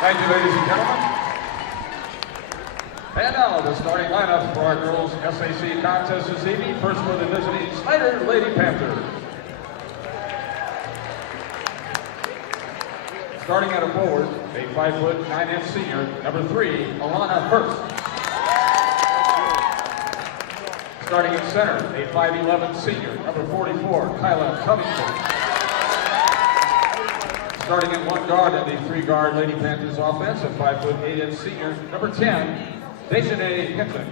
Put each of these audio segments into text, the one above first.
Thank you, ladies and gentlemen. And now the starting lineup for our girls' SAC contest this evening. First for the visiting Snider Lady Panthers. Starting at a forward, a 5'9" senior, number 3, Alana Hurst. Starting at center, a 5'11" senior, number 44, Kyla Covington. Starting at one guard in the 3-guard Lady Panthers offense, a 5'8" senior, number 10, Dejanay Hinton.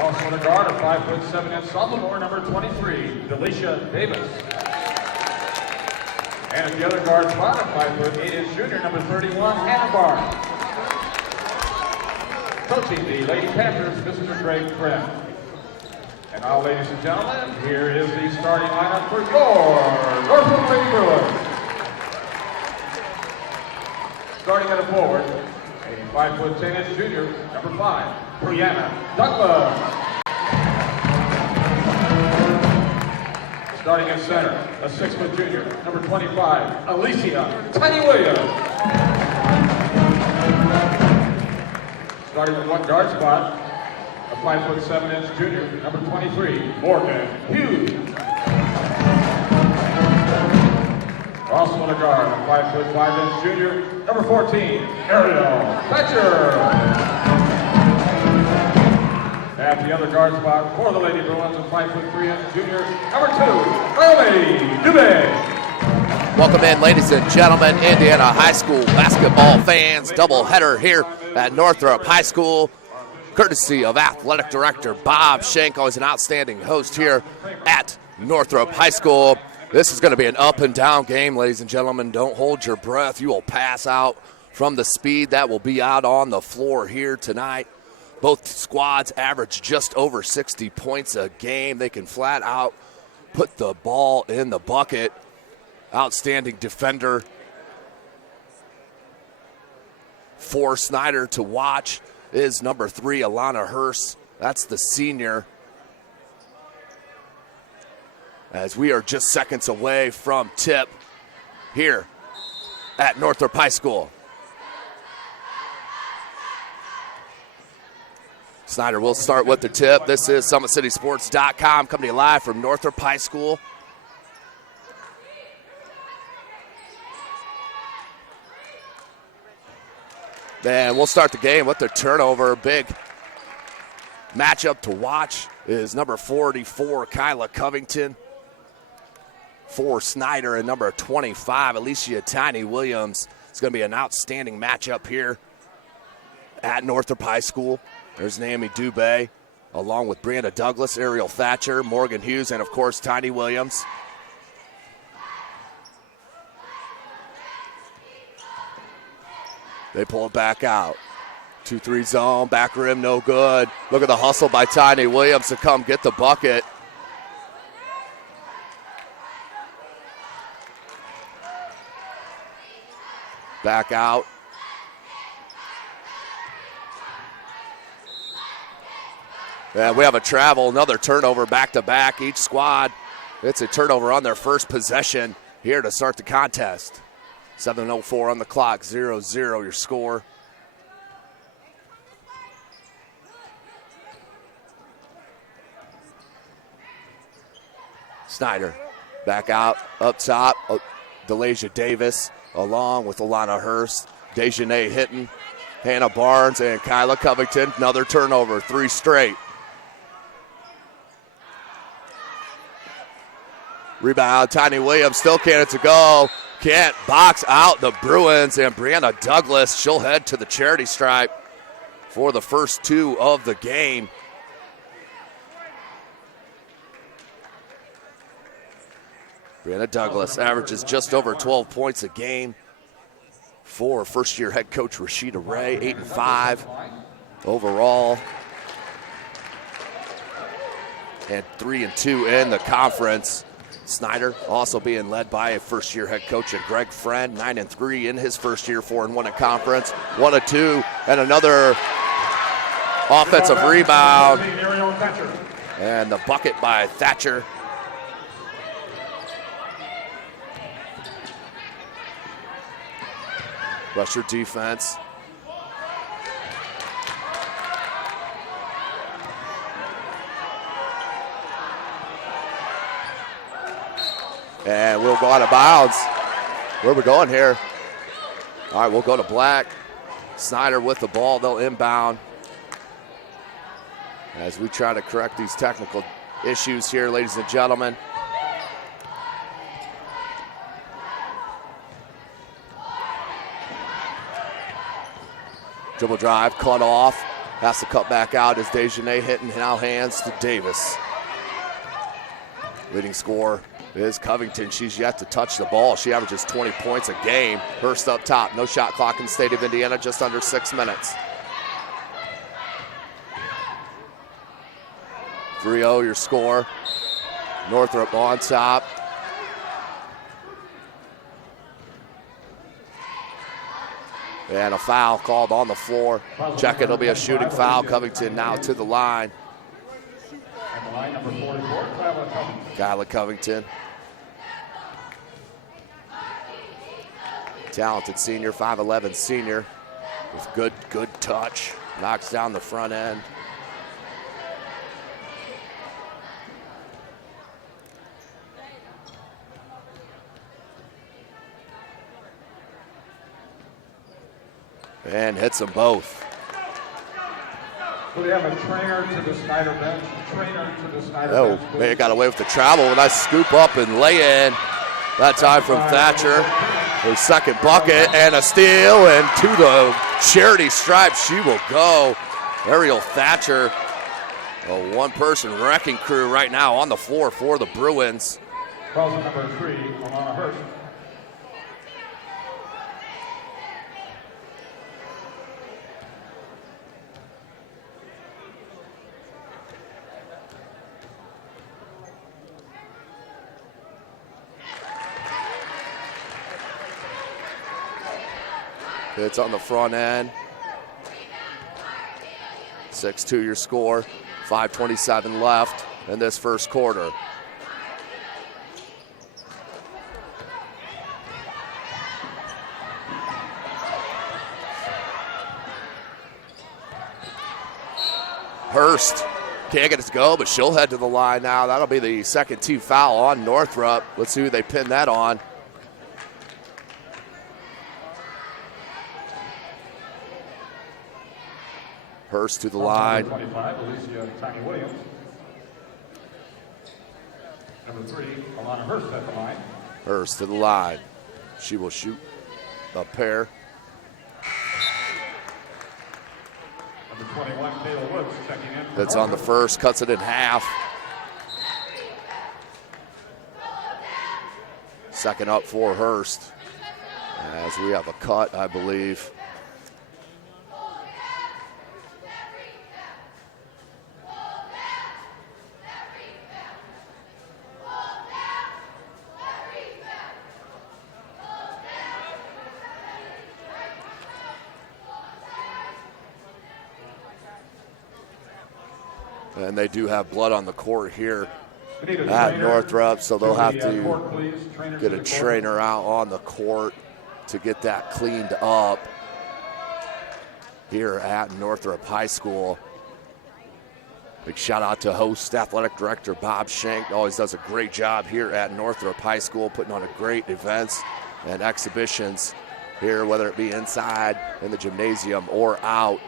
Also on the guard, a 5'7" sophomore, number 23, Delisha Davis. And at the other guard spot, a 5'8" junior, number 31, Hannah Barnes. Coaching the Lady Panthers, Mr. Greg Friend. And now, ladies and gentlemen, here is the starting lineup for your Northrop Lady Bruins. Starting at a forward, a 5'10" junior, number 5, Brianna Douglas. Starting at center, a 6' junior, number 25, Alicia Tiny Williams. Starting with one guard spot, a 5'7" junior, number 23, Morgan Hughes. Also on the guard, a 5'5" junior, number 14, Ariel Fletcher. At the other guard spot for the Lady Bruins, a 5'3" junior, number 2, Naomi Dubé. Welcome in, ladies and gentlemen, Indiana High School basketball fans. Doubleheader here at Northrop High School, courtesy of Athletic Director Bob Schenk, always an outstanding host here at Northrop High School. This is going to be an up and down game, ladies and gentlemen. Don't hold your breath. You will pass out from the speed that will be out on the floor here tonight. Both squads average just over 60 points a game. They can flat out put the ball in the bucket. Outstanding defender for Snider to watch is number 3, Alana Hurst. That's the senior. As we are just seconds away from tip here at Northrop High School. Snider will start with the tip. This is SummitCitySports.com coming to you live from Northrop High School. And we'll start the game with the turnover. Big matchup to watch is number 44, Kyla Covington, for Snider, and number 25, Alicia Tiny Williams. It's going to be an outstanding matchup here at Northrop High School. There's Naomi Dubé, along with Brianna Douglas, Ariel Thatcher, Morgan Hughes, and, of course, Tiny Williams. They pull it back out. 2-3 zone, back rim, no good. Look at the hustle by Tiny Williams to come get the bucket. Back out. And we have a travel, another turnover back-to-back. Each squad, it's a turnover on their first possession here to start the contest. 7:04 on the clock, 0-0 your score. Snider back out, up top, Delisha Davis along with Alana Hurst, Dejanay Hinton, Hannah Barnes, and Kyla Covington. Another turnover, 3 straight. Rebound, Tiny Williams, still can't to go. Can't box out the Bruins, and Brianna Douglas, she'll head to the charity stripe for the first 2 of the game. Brianna Douglas averages just over 12 points a game for first-year head coach Rashida Ray, 8-5 overall, and 3-2 in the conference. Snider also being led by a first-year head coach Greg Friend, 9-3 in his first year, 4-1 in conference, 1-2, and another offensive rebound, and the bucket by Thatcher. Rush your defense. And we'll go out of bounds. Where are we going here? All right, we'll go to black. Snider with the ball. They'll inbound. As we try to correct these technical issues here, ladies and gentlemen. Dribble drive, cut off. Has to cut back out as Dejanay hitting now hands to Davis. Leading scorer is Covington. She's yet to touch the ball. She averages 20 points a game. Hurst up top. No shot clock in the state of Indiana, just under 6 minutes. 3-0 your score. Northrop on top. And a foul called on the floor. Check it, it'll be a shooting foul. Covington now to the line. Number 44, Kyla Covington. Talented senior, 5'11" senior with good touch. Knocks down the front end. And hits them both. So we have a trainer to the Snider bench, trainer to the Snider bench. Oh, man, got away with the travel. A nice scoop up and lay in. That time from Thatcher. Her second bucket and a steal, and to the charity stripe she will go. Ariel Thatcher, a one-person wrecking crew right now on the floor for the Bruins. Calls number 3, Alana Hurst. It's on the front end. 6-2 your score. 5:27 left in this first quarter. Hurst can't get it to go, but she'll head to the line now. That'll be the second team foul on Northrop. Let's see who they pin that on. Hurst to the line. 25, Alicia Tiny Williams. Number 3, Alana Hurst at the line. Hurst to the line. She will shoot a pair. Number 21, Kayla Woods checking in. That's on the first, cuts it in half. Second up for Hurst. As we have a cut, I believe. And they do have blood on the court here at Northrop, so they'll have to get a trainer out on the court to get that cleaned up here at Northrop High School. Big shout out to host athletic director Bob Schenk. Always does a great job here at Northrop High School, putting on a great events and exhibitions here, whether it be inside in the gymnasium or out.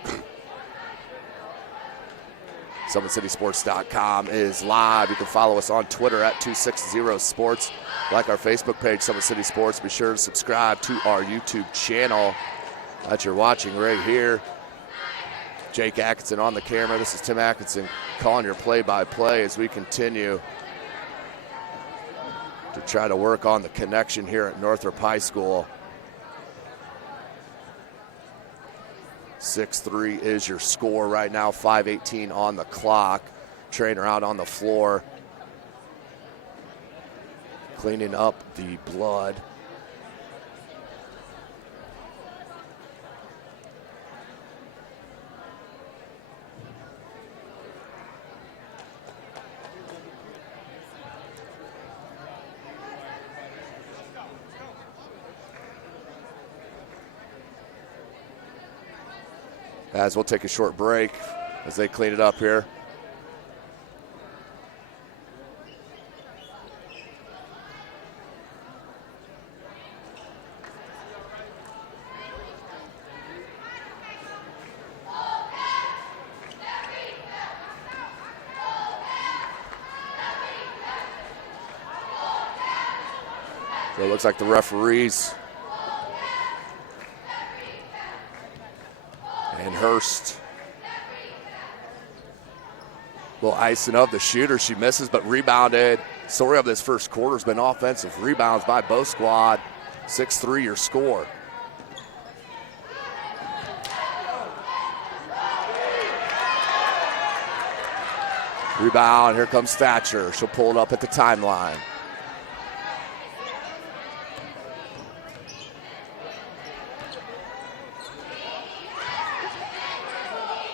SummitCitySports.com is live. You can follow us on Twitter at 260sports. Like our Facebook page, Summit City Sports. Be sure to subscribe to our YouTube channel that you're watching right here. Jake Atkinson on the camera. This is Tim Atkinson calling your play-by-play as we continue to try to work on the connection here at Northrop High School. 6-3 is your score right now, 5:18 on the clock. Trainer out on the floor, cleaning up the blood. As we'll take a short break as they clean it up here. So it looks like the referees and Hurst will icing of the shooter. She misses but rebounded. Story of this first quarter has been offensive rebounds by both squad. 6-3 your score. Rebound, here comes Thatcher. She'll pull it up at the timeline.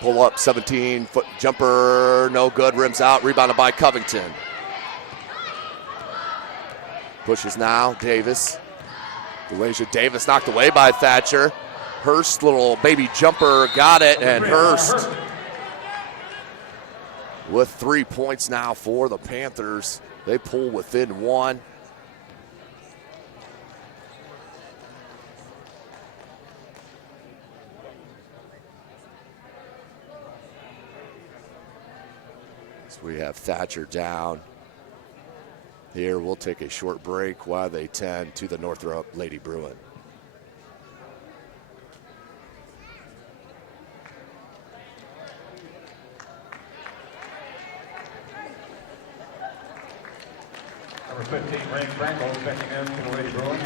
Pull up, 17-foot jumper, no good, rims out, rebounded by Covington. Pushes now, Davis. DeLasia Davis knocked away by Thatcher. Hurst, little baby jumper, got it, and Hurst with 3 points now for the Panthers. They pull within one. We have Thatcher down. Here we'll take a short break while they tend to the Northrop Lady Bruin. Number 15, Ray Frankel, checking in for the Lady Bruin.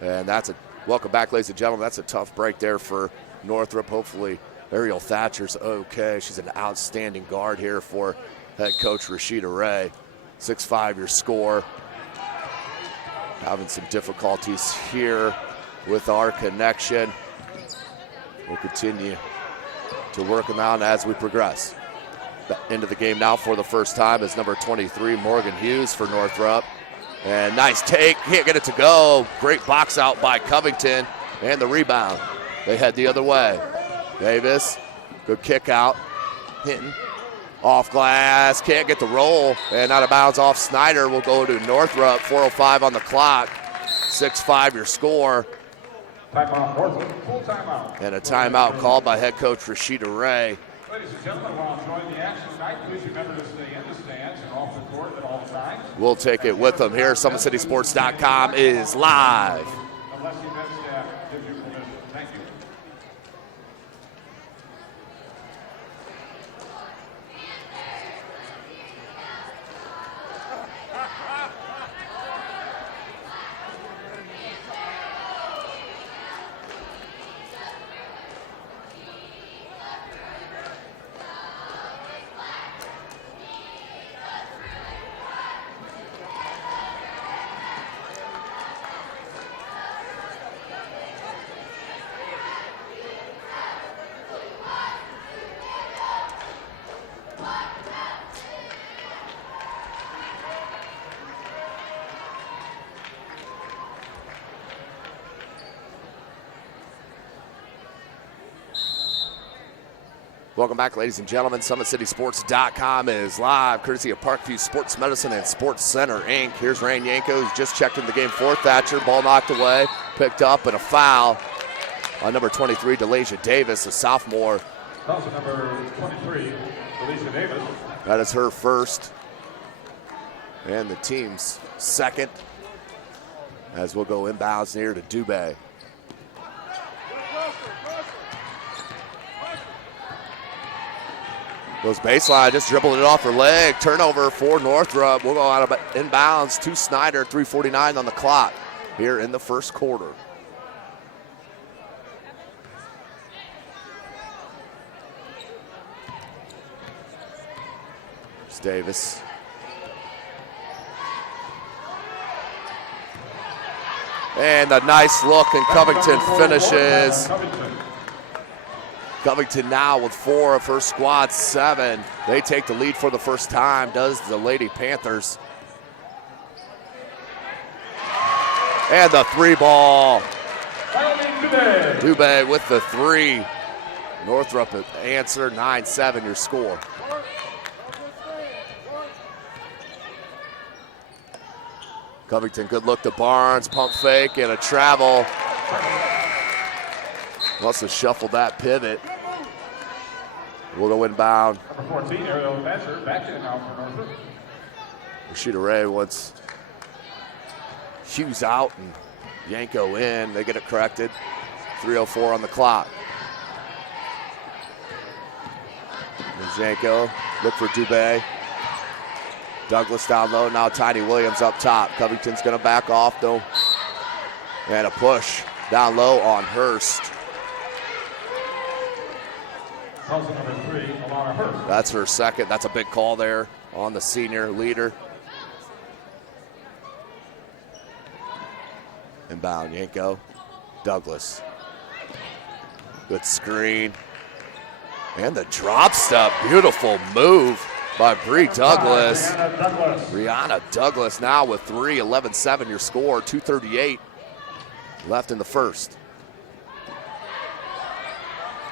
And that's a welcome back, ladies and gentlemen. That's a tough break there for Northrop. Hopefully Ariel Thatcher's okay. She's an outstanding guard here for head coach Rashida Ray. 6-5 your score. Having some difficulties here with our connection. We'll continue to work them out as we progress. Into the game now for the first time is number 23, Morgan Hughes for Northrop. And nice take, can't get it to go. Great box out by Covington, and the rebound. They head the other way. Davis, good kick out. Hinton, off glass, can't get the roll, and out of bounds off Snider. Will go to Northrop, 4:05 on the clock. 6-5 your score. Timeout, Northrop, full timeout. And a timeout called by head coach Rashida Ray. Ladies and gentlemen, while enjoying the action tonight, please remember to stay in the stands and off the court at all times. We'll take it with them here. SummitCitySports.com is live. Unless the event staff gives you permission. Thank you. Welcome back, ladies and gentlemen. SummitCitySports.com is live, courtesy of Parkview Sports Medicine and Sports Center, Inc. Here's Rain Yanko, who's just checked in the game for Thatcher. Ball knocked away, picked up, and a foul on number 23, DeLasia Davis, a sophomore. Also number 23, DeLasia Davis. That is her first, and the team's second, as we'll go inbounds near to Dubé. Goes baseline, just dribbled it off her leg. Turnover for Northrop. We'll go out of inbounds to Snider. 3:49 on the clock here in the first quarter. Here's Davis. And a nice look, and Covington finishes. Covington now with 4 of her squad 7. They take the lead for the first time, does the Lady Panthers. And the three ball. Dubé. Dubé with the three. Northrop answer, 9-7 your score. Covington, good look to Barnes, pump fake and a travel. Must have shuffled that pivot. Will go inbound. Number 14, Ariel Thatcher, back in now for Northrop. Rashida Ray wants Hughes out and Yanko in. They get it corrected. 3:04 on the clock. There's Yanko. Look for Dubé. Douglas down low. Now Tiny Williams up top. Covington's going to back off though. And a push down low on Hurst. Number 3, Alana Hurst. That's her second. That's a big call there on the senior leader. Inbound, Yanko. Douglas. Good screen. And the drop step. Beautiful move by Bree Douglas. Brianna Douglas now with 3, 11-7 your score. 2:38 left in the first.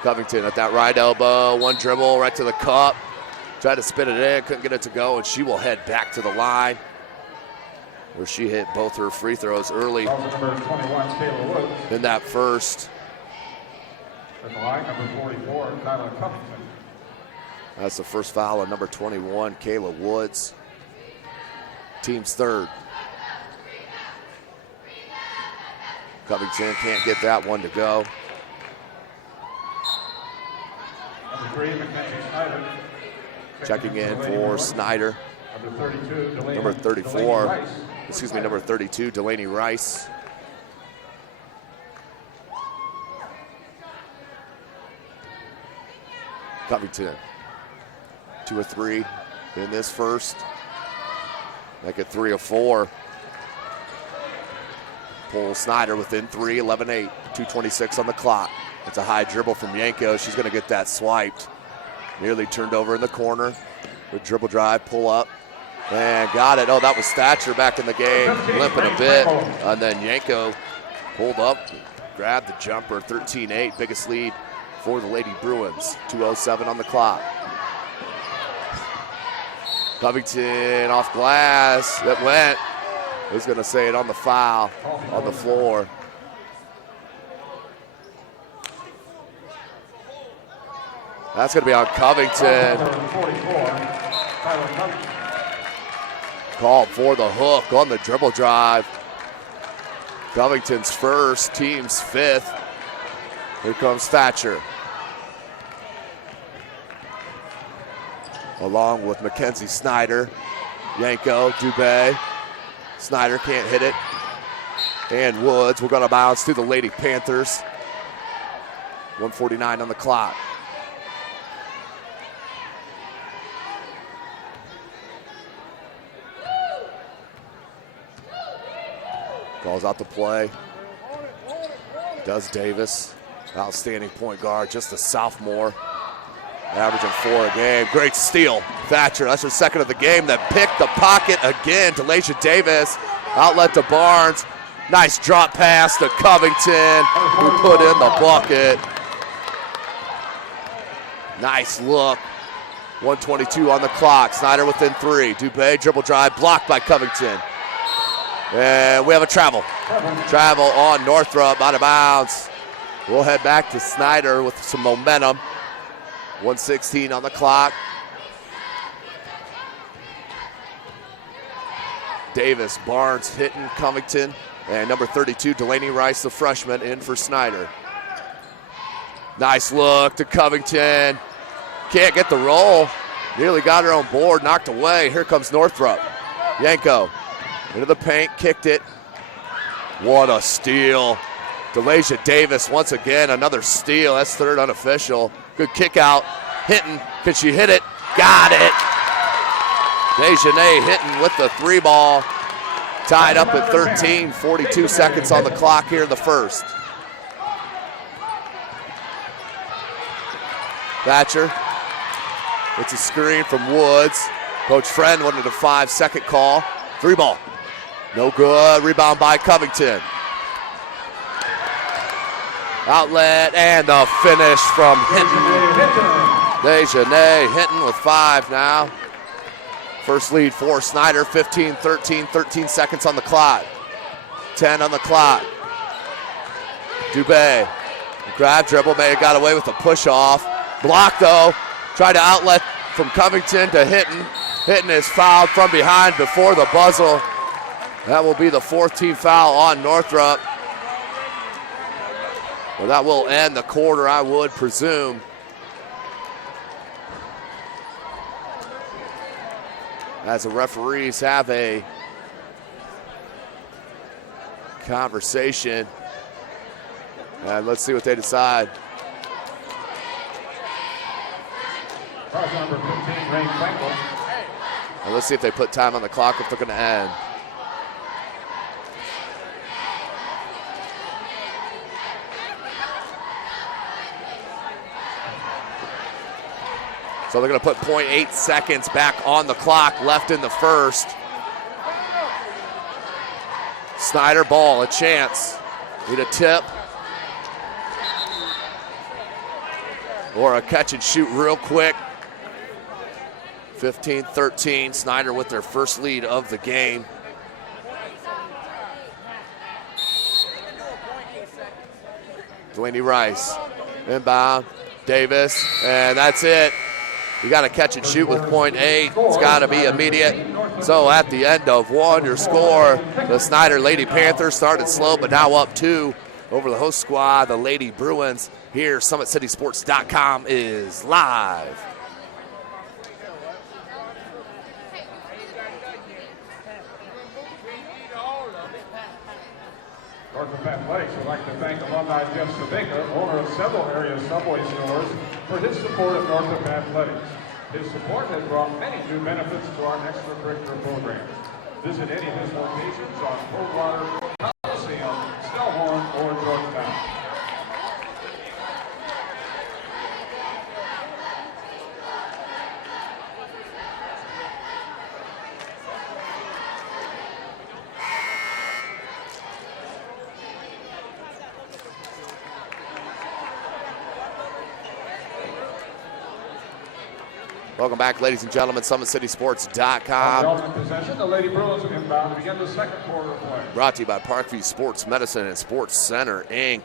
Covington at that right elbow. One dribble right to the cup. Tried to spin it in. Couldn't get it to go. And she will head back to the line, where she hit both her free throws early Number 21, Kayla Woods. in that first. At the line, number 44, Tyler Covington. That's the first foul on number 21, Kayla Woods. Team's third. Covington can't get that one to go. Number 3, Mackenzie Snider. Checking in for Snider. Number 32, Delaney. Number 34, Delaney Rice. excuse me, number 32, Delaney Rice. Covington, 2 of 3 in this first. Make it 3 of 4. Pull Snider within 3, 11-8, 2:26 on the clock. It's a high dribble from Yanko. She's going to get that swiped. Nearly turned over in the corner. Good dribble drive, pull up, and got it. Oh, that was Thatcher back in the game, limping a bit. And then Yanko pulled up, grabbed the jumper, 13-8, biggest lead for the Lady Bruins. 2:07 on the clock. Covington off glass, that went. Who's going to say it on the foul, on the floor. That's going to be on Covington. Called for the hook on the dribble drive. Covington's first, team's fifth. Here comes Thatcher. Along with Mackenzie Snider, Yanko, Dubé. Snider can't hit it. And Woods, we're going to bounce to the Lady Panthers. 1:49 on the clock. Calls out the play. Does Davis. Outstanding point guard, just a sophomore. Averaging 4 a game. Great steal. Thatcher, that's her second of the game. That picked the pocket again. Delasha Davis. Outlet to Barnes. Nice drop pass to Covington, who put in the bucket. Nice look. 1:22 on the clock. Snider within 3. Dubé dribble drive blocked by Covington. And we have a travel. Travel on Northrop, out of bounds. We'll head back to Snider with some momentum. 1:16 on the clock. Davis, Barnes hitting Covington. And number 32, Delaney Rice, the freshman, in for Snider. Nice look to Covington. Can't get the roll. Nearly got her on board, knocked away. Here comes Northrop. Yanko into the paint, kicked it. What a steal. Delasha Davis once again, another steal. That's third unofficial. Good kick out. Hinton, can she hit it? Got it. Dejanay Hinton with the 3 ball. Tied up at 13, 42 seconds on the clock here in the first. Thatcher. It's a screen from Woods. Coach Friend wanted a 5-second call. 3 ball. No good. Rebound by Covington. Outlet and the finish from Hinton. Dejanay Hinton with 5 now. First lead for Snider, 15-13, 13 seconds on the clock. 10 on the clock. Dubé, grab, dribble, may have got away with a push off. Block though, tried to outlet from Covington to Hinton. Hinton is fouled from behind before the buzzer. That will be the 4th team foul on Northrop. Well, that will end the quarter, I would presume. As the referees have a conversation. And let's see what they decide. Number 15, Ray Frankel. And let's see if they put time on the clock, if they're going to end. So they're going to put 0.8 seconds back on the clock, left in the first. Snider ball, a chance. Need a tip. Or a catch and shoot real quick. 15-13, Snider with their first lead of the game. Delaney Rice, inbound, Davis, and that's it. You got to catch and shoot with 0.8. It's got to be immediate. So at the end of one, your score, the Snider Lady Panthers started slow, but now up 2 over the host squad, the Lady Bruins. Here, SummitCitySports.com is live. Northrop Athletics would like to thank alumni Jeff Sabinka, owner of several area Subway stores, for his support of Northrop Athletics. His support has brought many new benefits to our extracurricular programs. Visit any of his locations on Coldwater, Coliseum, Stellhorn, or Georgetown. Welcome back, ladies and gentlemen, SummitCitySports.com. Possession, the Lady Bruins inbound to begin the second quarter of play. Brought to you by Parkview Sports Medicine and Sports Center, Inc.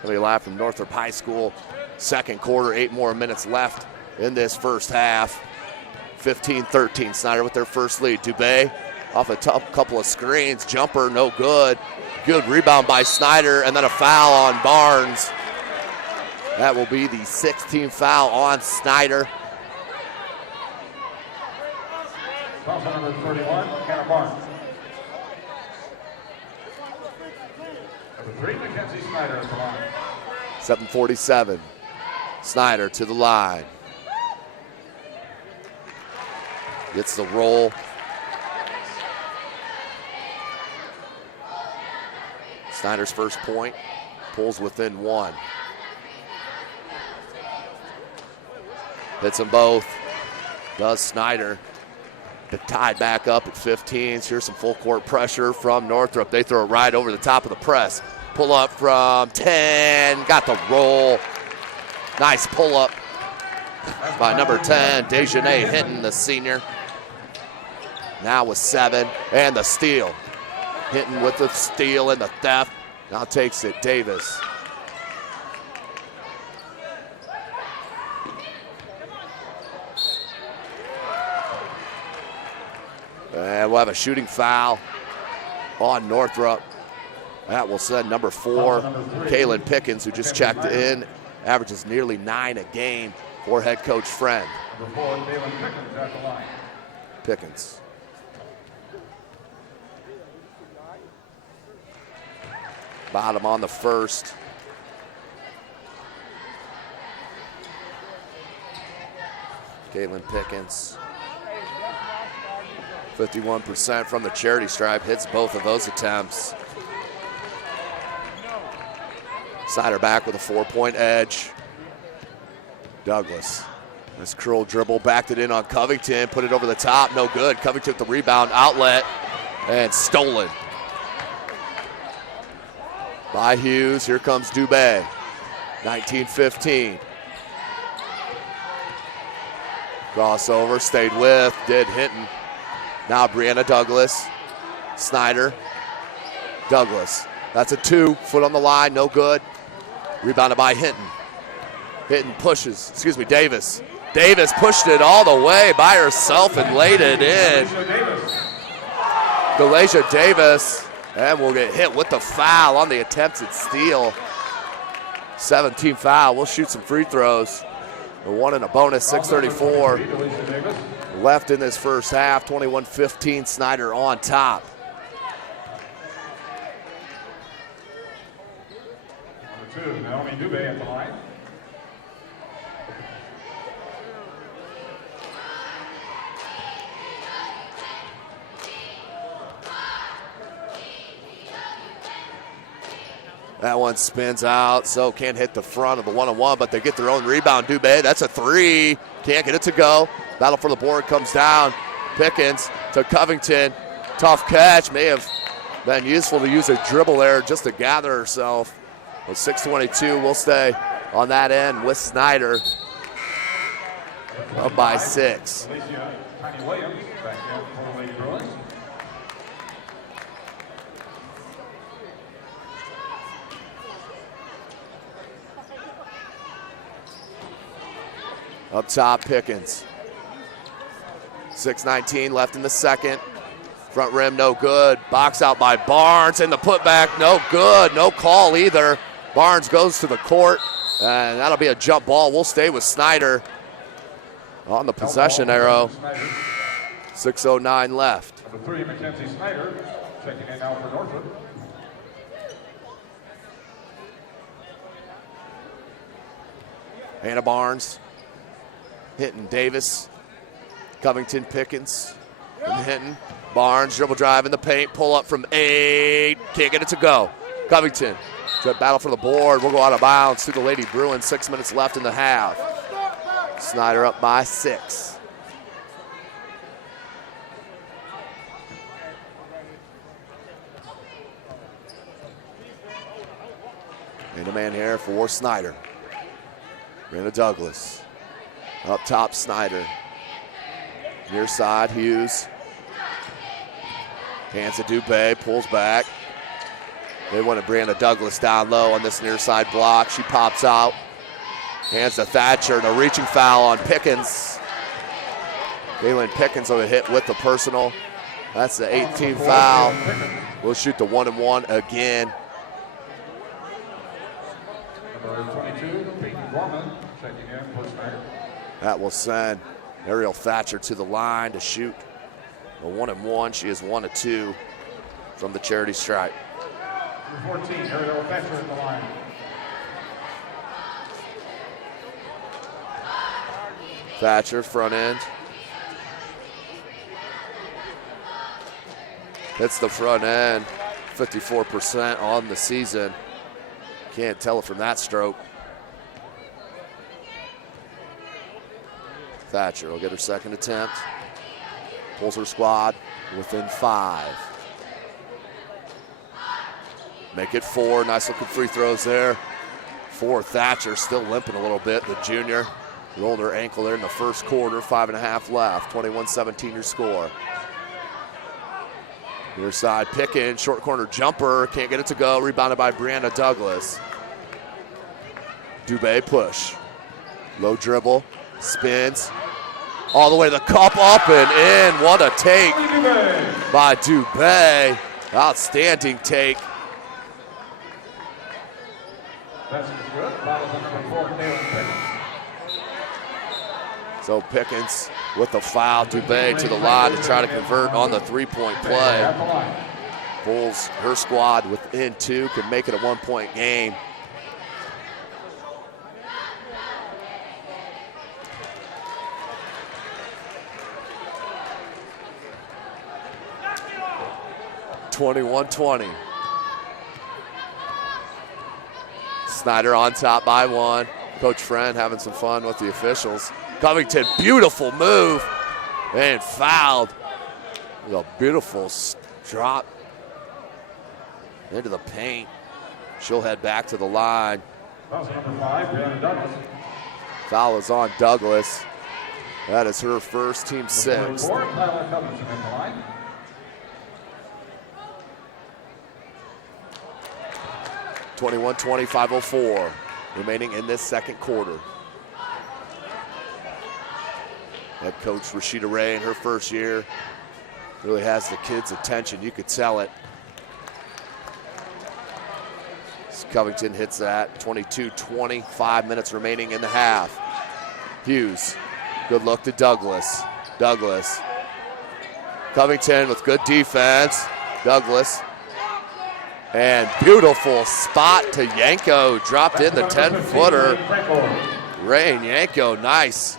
Coming live from Northrop High School. Second quarter, 8 more minutes left in this first half. 15-13, Snider with their first lead. Dubé off a tough couple of screens. Jumper, no good. Good rebound by Snider, and then a foul on Barnes. That will be the 6th team foul on Snider. Foul number 31, Hannah Barnes. Number 3, Mackenzie Snider at the line. 7:47. Snider to the line. Gets the roll. Snider's first point. Pulls within 1. Hits them both. Does Snider. But tied back up at 15. Here's some full court pressure from Northrop. They throw it right over the top of the press. Pull up from 10. Got the roll. Nice pull up by number 10, Dejanay Hinton, the senior. Now with 7. And the steal. Hinton with the steal and the theft. Now takes it Davis. And we'll have a shooting foul on Northrop. That will send number 4, Kaylin Pickens, who just checked in, averages nearly 9 a game for head coach Friend. Number 4, Kaylin Pickens at the line. Pickens. Bottom on the first. Kaylin Pickens. 51% from the charity stripe, hits both of those attempts. Snider back with a 4-point edge. Douglas, this curl dribble, backed it in on Covington, put it over the top, no good. Covington took the rebound, outlet, and stolen. by Hughes. Here comes Dubé. 19-15. Crossover, stayed with, did Hinton. Now Brianna Douglas. Snider. Douglas. That's a 2. Foot on the line, no good. Rebounded by Hinton. Hinton pushes, Davis. Davis pushed it all the way by herself and laid it in. Delasia Davis, and will get hit with the foul on the attempted steal. 17 foul, we'll shoot some free throws. The one and a bonus, 6:34 left in this first half. 21-15, Snider on top. Number 2, Naomi Dubé at the line. That one spins out, so can't hit the front of the one-on-one, but they get their own rebound. Dubé, that's a 3. Can't get it to go. Battle for the board comes down. Pickens to Covington. Tough catch. May have been useful to use a dribble there just to gather herself. With 6:22, we'll stay on that end with Snider. Up by 6. Williams back in for the Lady Bruins. Up top, Pickens. 6:19 left in the second. Front rim, no good. Box out by Barnes, and the putback, no good. No call either. Barnes goes to the court, and that'll be a jump ball. We'll stay with Snider on the possession arrow. 6:09 left. Number 3, Mackenzie Snider, checking in now for Northrop. Hannah Barnes. Hinton, Davis, Covington, Pickens, and Hinton. Barnes, dribble drive in the paint, pull up from 8. Can't get it to go. Covington, to battle for the board. We'll go out of bounds to the Lady Bruins. 6 minutes left in the half. Snider up by 6. And a man here for Snider. Brianna Douglas. Up top, Snider. Near side, Hughes. Hands to Dubé, pulls back. They wanted Brianna Douglas down low on this near side block. She pops out. Hands to Thatcher, and a reaching foul on Pickens. Galen Pickens will hit with the personal. That's the 18th foul. We'll shoot the 1-and-1 again. Number 22, Peyton Gorman, checking in for Snider. That will send Ariel Thatcher to the line to shoot a 1-and-1. She is 1 of 2 from the charity stripe. Number 14, Ariel Thatcher at the line. Thatcher, front end. Hits the front end, 54% on the season. Can't tell it from that stroke. Thatcher will get her second attempt. Pulls her squad within 5. Make it 4. Nice looking free throws there for Thatcher. Still limping a little bit. The junior rolled her ankle there in the first quarter. 5.5 left. 21-17 your score. Near side, Pickens, short corner jumper. Can't get it to go. Rebounded by Brianna Douglas. Dubé push. Low dribble. Spins. All the way to the cup, up and in. What a take by Dubé. Outstanding take. That's good. Foul on number 4, Kaylin Pickens. So Pickens with the foul. Dubé to the line to try to convert on the three-point play. Pulls her squad within 2. Can make it a 1-point game. (21-20). Snider on top by 1. Coach Friend having some fun with the officials. Covington, beautiful move, and fouled. With a beautiful drop into the paint. She'll head back to the line. Foul number 5, Brianna Douglas. Foul is on Douglas. That is her first, team 6. 44, Tyler Covington in the line. (21-20-504) remaining in this second quarter. Head coach Rashida Ray in her first year really has the kids' attention. You could tell it. Covington hits that. 22-20, 5 minutes remaining in the half. Hughes, good look to Douglas. Douglas. Covington with good defense. Douglas. And beautiful spot to Yanko. Dropped in the 10-footer. Rain Yanko, nice.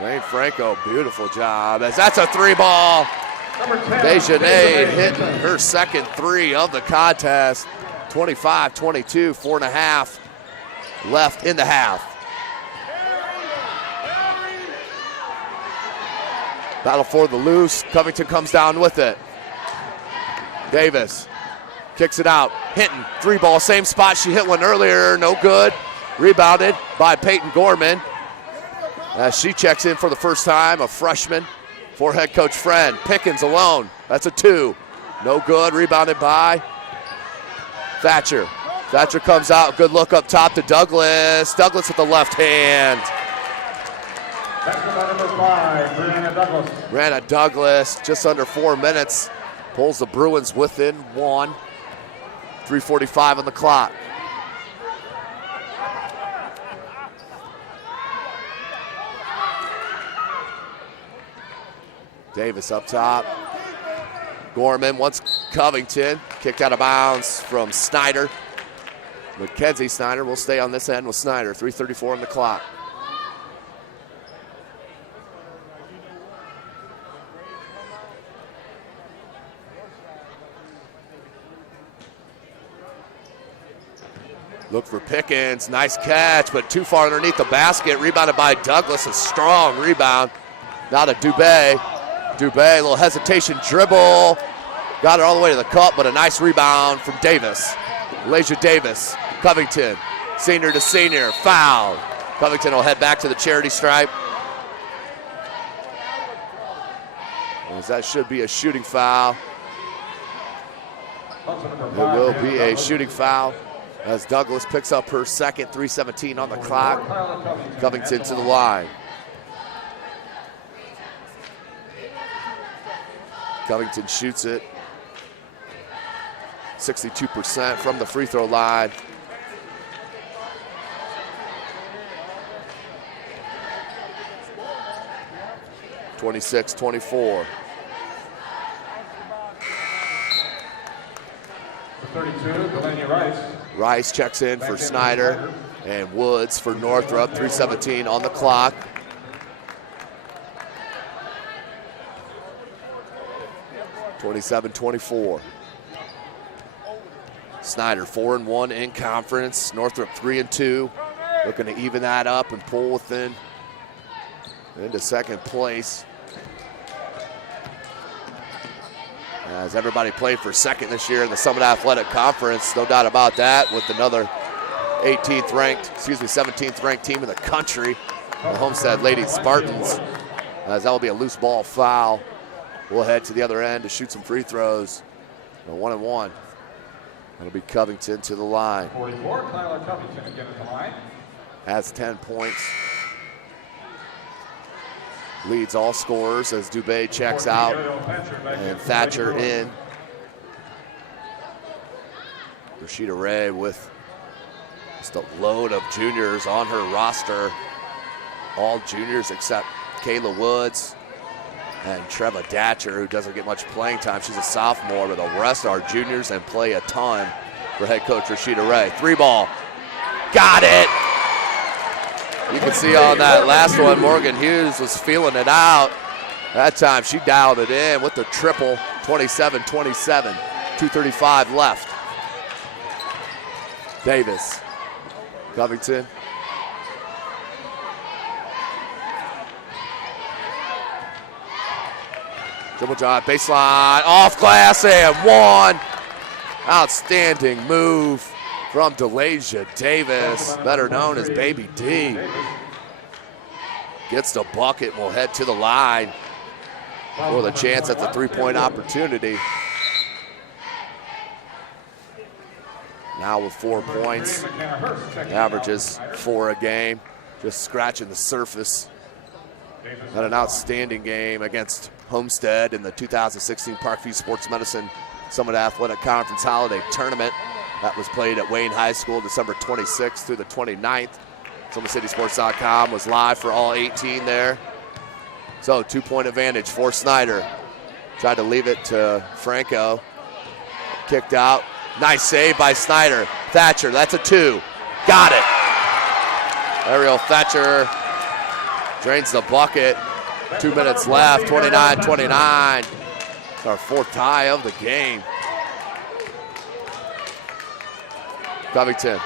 Rain Franco, beautiful job. As that's a 3-ball. Dejanay hitting her second 3 of the contest. 25-22, 4.5 left in the half. Battle for the loose. Covington comes down with it. Davis kicks it out. Hinton, 3-ball, same spot she hit one earlier, no good. Rebounded by Peyton Gorman. As she checks in for the first time, a freshman for head coach Friend. Pickens alone, that's a 2. No good, rebounded by Thatcher. Thatcher comes out, good look up top to Douglas. Douglas with the left hand. Basketball number 5, Brianna Douglas. Brianna Douglas, just under 4 minutes, pulls the Bruins within 1. 3:45 on the clock. Davis up top. Gorman wants Covington. Kicked out of bounds from Snider. Mackenzie Snider will stay on this end with Snider. 3:34 on the clock. Look for Pickens. Nice catch, but too far underneath the basket. Rebounded by Douglas. A strong rebound. Now to Dubé. Dubé, a little hesitation dribble. Got it all the way to the cup, but a nice rebound from Davis. Elijah Davis. Covington. Senior to senior. Foul. Covington will head back to the charity stripe. As that should be a shooting foul. It will be a shooting foul as Douglas picks up her second. 3:17 on the clock. Covington to the line. Covington shoots it. 62% from the free throw line. (26-24). 32, Delaney Rice. Rice checks in for Snider and Woods for Northrop. 3:17 on the clock. (27-24). Snider 4-1 in conference. Northrop 3-2. Looking to even that up and pull within into second place. As everybody played for second this year in the Summit Athletic Conference, no doubt about that, with another 17th ranked team in the country, the Homestead Lady Spartans. As that will be a loose ball foul. We'll head to the other end to shoot some free throws. 1-1. That'll be Covington to the line. 44, Tyler Covington again at the line. Has 10 points. Leads all scorers as Dubé checks out and Thatcher in. Rashida Ray with just a load of juniors on her roster. All juniors except Kayla Woods and Treva Datcher, who doesn't get much playing time. She's a sophomore, but the rest are juniors and play a ton for head coach Rashida Ray. 3-ball. Got it! You can see on that last one, Morgan Hughes was feeling it out. That time she dialed it in with the triple. 27-27, 2:35 left. Davis, Covington. Dribble drive, baseline, off glass and one. Outstanding move from Delasia Davis, better known as Baby D. Gets the bucket and will head to the line for the chance at the three-point opportunity. Now with 4 points, averages 4 a game, just scratching the surface. Had an outstanding game against Homestead in the 2016 Parkview Sports Medicine Summit Athletic Conference Holiday Tournament. That was played at Wayne High School December 26th through the 29th. SummitCitySports.com was live for all 18 there. So 2-point advantage for Snider. Tried to leave it to Franco. Kicked out. Nice save by Snider. Thatcher, that's a 2. Got it. Ariel Thatcher drains the bucket. 2 minutes left, 29-29. It's our 4th tie of the game. Covington,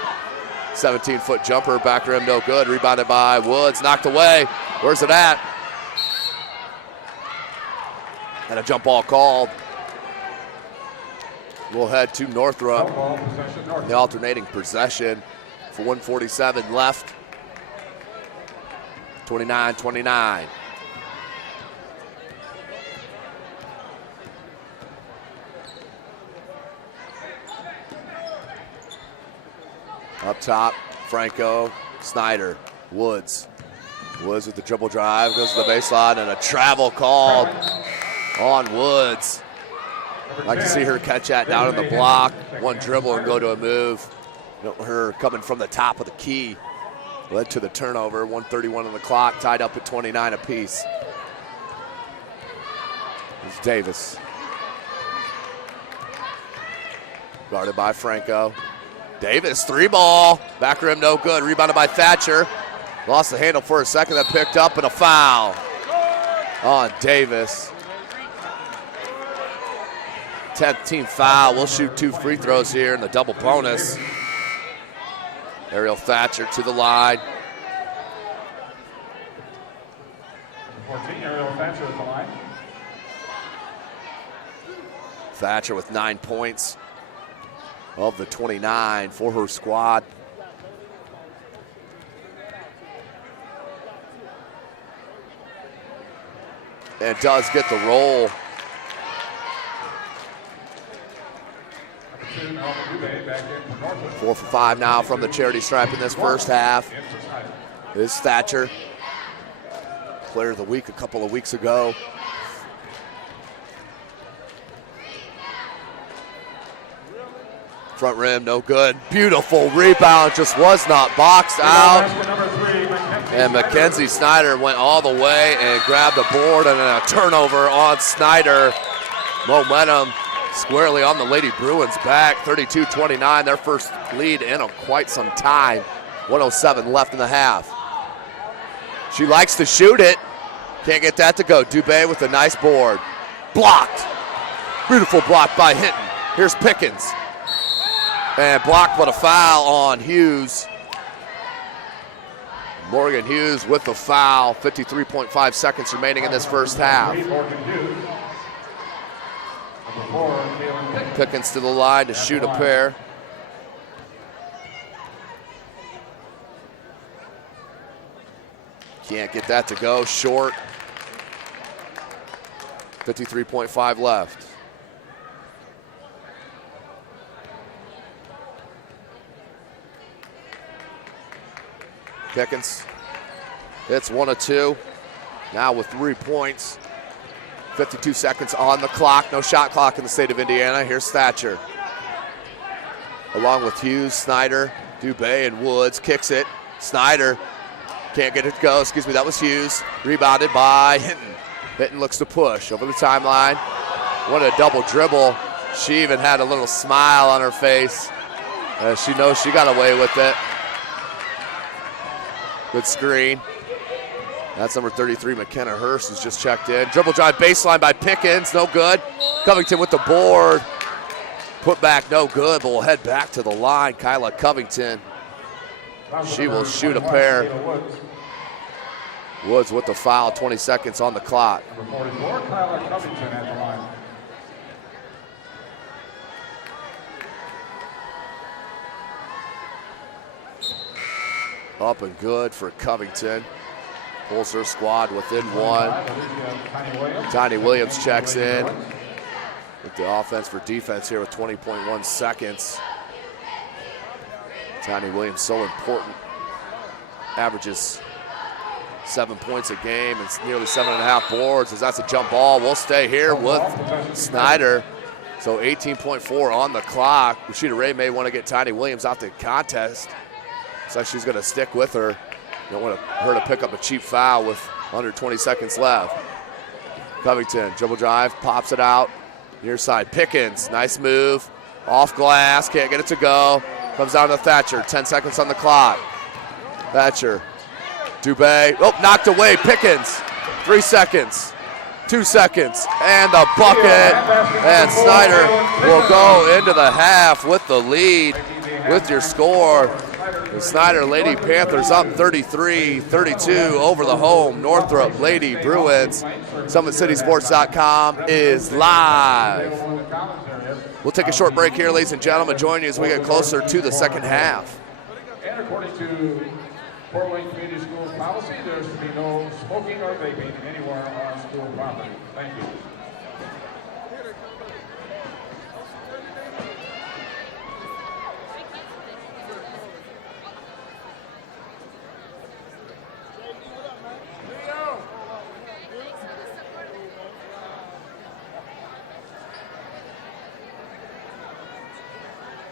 17-foot jumper, back rim, no good. Rebounded by Woods, knocked away. Where's it at? And a jump ball called. We'll head to Northrop. The alternating possession for 1:47 left. 29-29. Up top, Franco, Snider, Woods. Woods with the dribble drive, goes to the baseline, and a travel called on Woods. Like to see her catch that down in the block, one dribble and go to a move. Her coming from the top of the key led to the turnover. 1:31 on the clock, tied up at 29 apiece. It's Davis. Guarded by Franco. Davis, 3-ball. Back rim, no good. Rebounded by Thatcher. Lost the handle for a second, then picked up, and a foul on Davis. 10th team foul. We'll shoot 2 free throws here in the double bonus. Ariel Thatcher to the line. 14, Ariel Thatcher at the line. Thatcher with 9 points of the 29 for her squad. And does get the roll. 4 for 5 now from the charity stripe in this first half. Is Thatcher, player of the week a couple of weeks ago. Front rim, no good. Beautiful rebound, just was not boxed out. And Mackenzie Snider went all the way and grabbed the board, and then a turnover on Snider. Momentum squarely on the Lady Bruins back, 32-29, their first lead in quite some time. 1:07 left in the half. She likes to shoot it. Can't get that to go. Dubé with a nice board. Blocked. Beautiful block by Hinton. Here's Pickens. And blocked, but a foul on Hughes. Morgan Hughes with the foul. 53.5 seconds remaining in this first half. Pickens to the line to shoot a pair. Can't get that to go, short. 53.5 left. Pickens hits 1 of 2. Now with 3 points. 52 seconds on the clock. No shot clock in the state of Indiana. Here's Thatcher. Along with Hughes, Snider, Dubé, and Woods. Kicks it. Snider can't get it to go. Excuse me, that was Hughes. Rebounded by Hinton. Hinton looks to push over the timeline. What a double dribble. She even had a little smile on her face. She knows she got away with it. Good screen. That's number 33, McKenna Hurst, who's just checked in. Dribble drive baseline by Pickens, no good. Covington with the board. Put back, no good, but we'll head back to the line. Kyla Covington. She will shoot a pair. Woods with the foul, 20 seconds on the clock. Number 44, Kyla Covington at the line. up and good for Covington. Pulls her squad within one. Tiny Williams checks in with the offense for defense here with 20.1 seconds. Tiny Williams so important. Averages 7 points a game and nearly 7.5 boards as that's a jump ball. We'll stay here with Snider. So 18.4 on the clock. Rashida Ray may want to get Tiny Williams out the contest. Looks like she's going to stick with her. You don't want her to pick up a cheap foul with under 20 seconds left. Covington, dribble drive, pops it out. Near side, Pickens, nice move. Off glass, can't get it to go. Comes down to Thatcher, 10 seconds on the clock. Thatcher, Dubé, oh, knocked away, Pickens. 3 seconds, 2 seconds, and the bucket. And Snider will go into the half with the lead with your score. The Snider Lady Panthers up 33-32 over the home Northrop Lady Bruins. SummitCitySports.com is live. We'll take a short break here, ladies and gentlemen. Join you as we get closer to the second half. And according to Fort Wayne Community Schools policy, there's to be no smoking or vaping anywhere on school property. Thank you.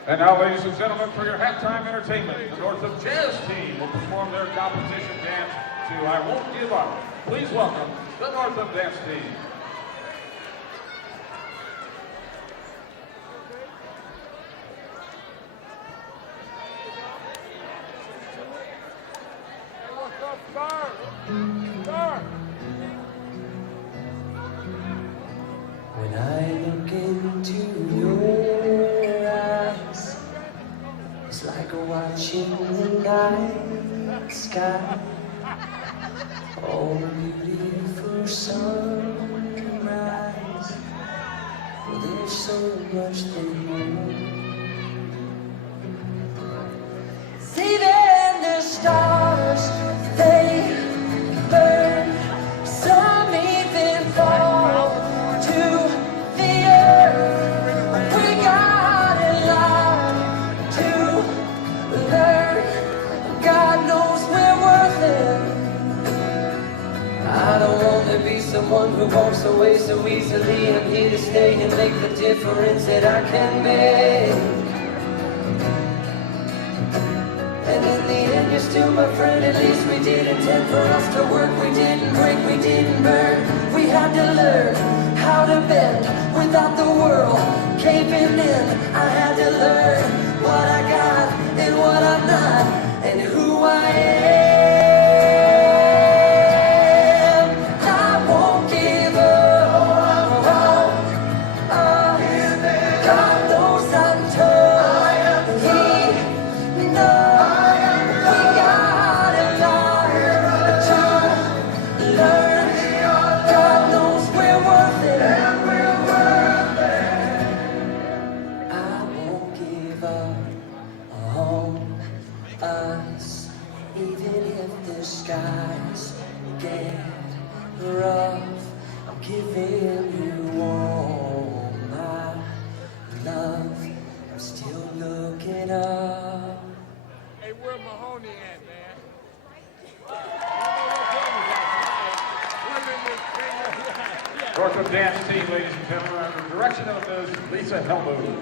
And now, ladies and gentlemen, for your halftime entertainment, the Northrop Jazz team will perform their competition dance to I Won't Give Up. Please welcome the Northrop dance team. When I look into your eyes, it's like watching the night sky. Oh, beautiful sunrise. Well, there's so much that you even the stars, they burn. Some even fall to the earth. We got a lot to learn. God knows we're worth it. I don't want to be someone who walks away so easily. I'm here to stay and make the difference that I can make. And in the end, you're still my friend. At least we did intend for us to work. We didn't break, we didn't burn. We had to learn how to bend without the world caving in. I had to learn what I got and what I'm not and who I am. I won't give up. God knows I'm tough. He knows. Skies get rough. I'm giving you all my love. I'm still looking up. Hey, where Mahoney at, man? Northrop dance team, ladies and gentlemen, under the direction of Ms. Lisa Helmuth.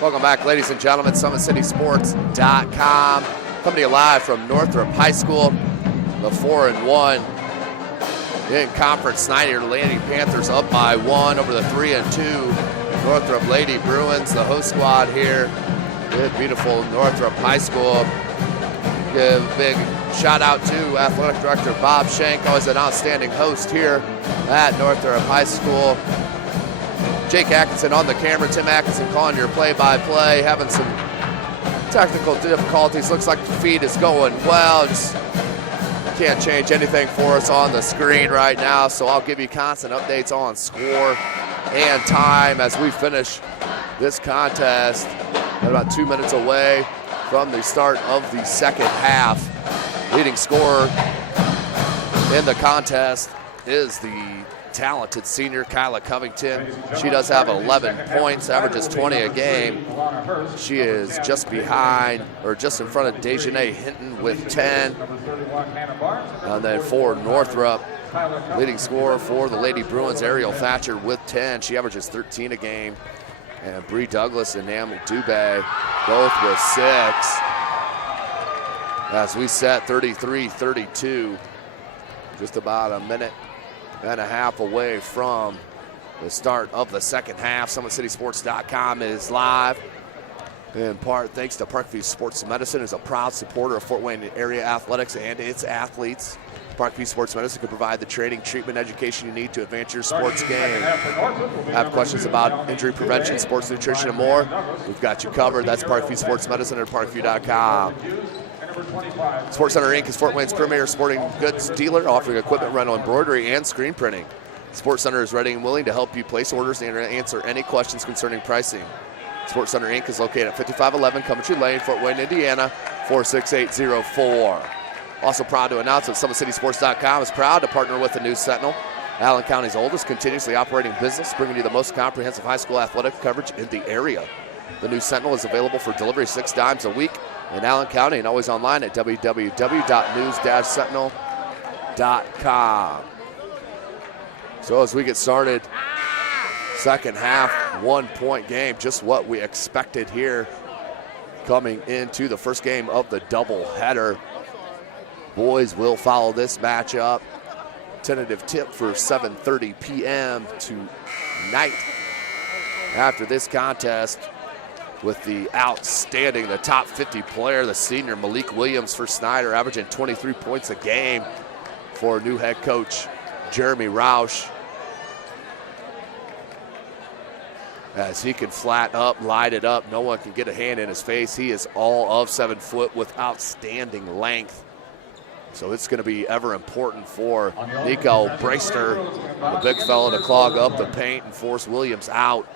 Welcome back, ladies and gentlemen. SummitCitySports.com. Coming to you live from Northrop High School. The 4-1 in conference. Snider Lady Panthers up by 1 over the 3-2 Northrop Lady Bruins. The host squad here with beautiful Northrop High School. Give a big shout out to Athletic Director Bob Shank, always an outstanding host here at Northrop High School. Jake Atkinson on the camera, Tim Atkinson calling your play-by-play, having some technical difficulties. Looks like the feed is going well. Just can't change anything for us on the screen right now, so I'll give you constant updates on score and time as we finish this contest. About 2 minutes away from the start of the second half. Leading scorer in the contest is the talented senior Kyla Covington. She does have 11 points, averages 20 a game. She is just behind, or just in front of Dejanay Hinton with 10. And then for Northrop, leading scorer for the Lady Bruins, Ariel Thatcher with 10. She averages 13 a game. And Bree Douglas and Naomi Dubé both with 6. As we set 33-32, just about a minute and a half away from the start of the second half. SummitCitySports.com is live, in part thanks to Parkview Sports Medicine, who's a proud supporter of Fort Wayne area athletics and its athletes. Parkview Sports Medicine can provide the training, treatment, education you need to advance your sports game. Have questions about injury prevention, sports nutrition, and more? We've got you covered. That's Parkview Sports Medicine at parkview.com. Sports Center Inc. is Fort Wayne's premier sporting goods dealer, offering equipment rental, embroidery, and screen printing. Sports Center is ready and willing to help you place orders and answer any questions concerning pricing. Sports Center Inc. is located at 5511 Coventry Lane, Fort Wayne, Indiana, 46804. Also proud to announce that SummitCitySports.com is proud to partner with the News Sentinel, Allen County's oldest continuously operating business, bringing you the most comprehensive high school athletic coverage in the area. The News Sentinel is available for delivery 6 times a week in Allen County and always online at www.news-sentinel.com. So as we get started, second half, 1-point game, just what we expected here coming into the first game of the doubleheader. Boys will follow this matchup. Tentative tip for 7:30 p.m. tonight after this contest with the outstanding, the top 50 player, the senior Malik Williams for Snider, averaging 23 points a game for new head coach Jeremy Roush. As he can flat up, light it up, no one can get a hand in his face. He is all of 7 foot with outstanding length. So it's going to be ever important for Nico Braster, the big fella, to clog up the paint and force Williams out.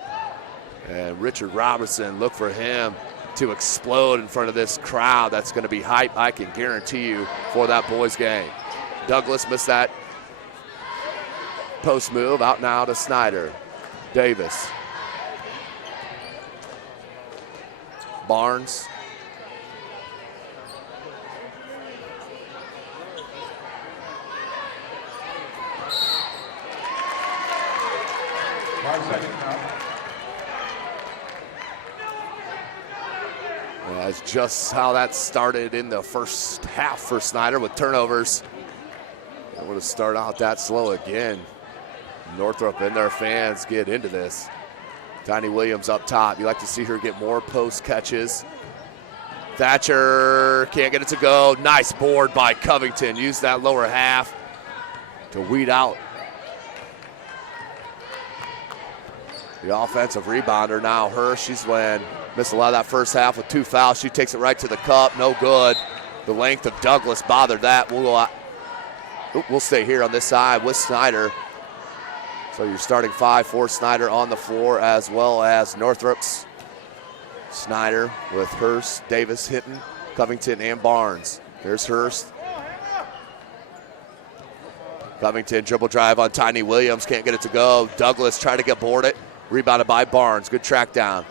And Richard Robertson, look for him to explode in front of this crowd. That's going to be hype, I can guarantee you, for that boys game. Douglas missed that post move. Out now to Snider. Davis. Barnes. That's just how that started in the first half for Snider with turnovers. I want to start out that slow again. Northrop and their fans get into this. Tiny Williams up top. You like to see her get more post catches. Thatcher can't get it to go. Nice board by Covington. Used that lower half to weed out the offensive rebounder. Now her, she's missed a lot of that first half with 2 fouls. She takes it right to the cup, no good. The length of Douglas bothered that. We'll stay here on this side with Snider. So you're starting 5 for Snider on the floor, as well as Northrop's. Snider with Hurst, Davis, Hinton, Covington, and Barnes. Here's Hurst. Covington dribble drive on Tiny Williams, can't get it to go. Douglas trying to get boarded, rebounded by Barnes. Good track down.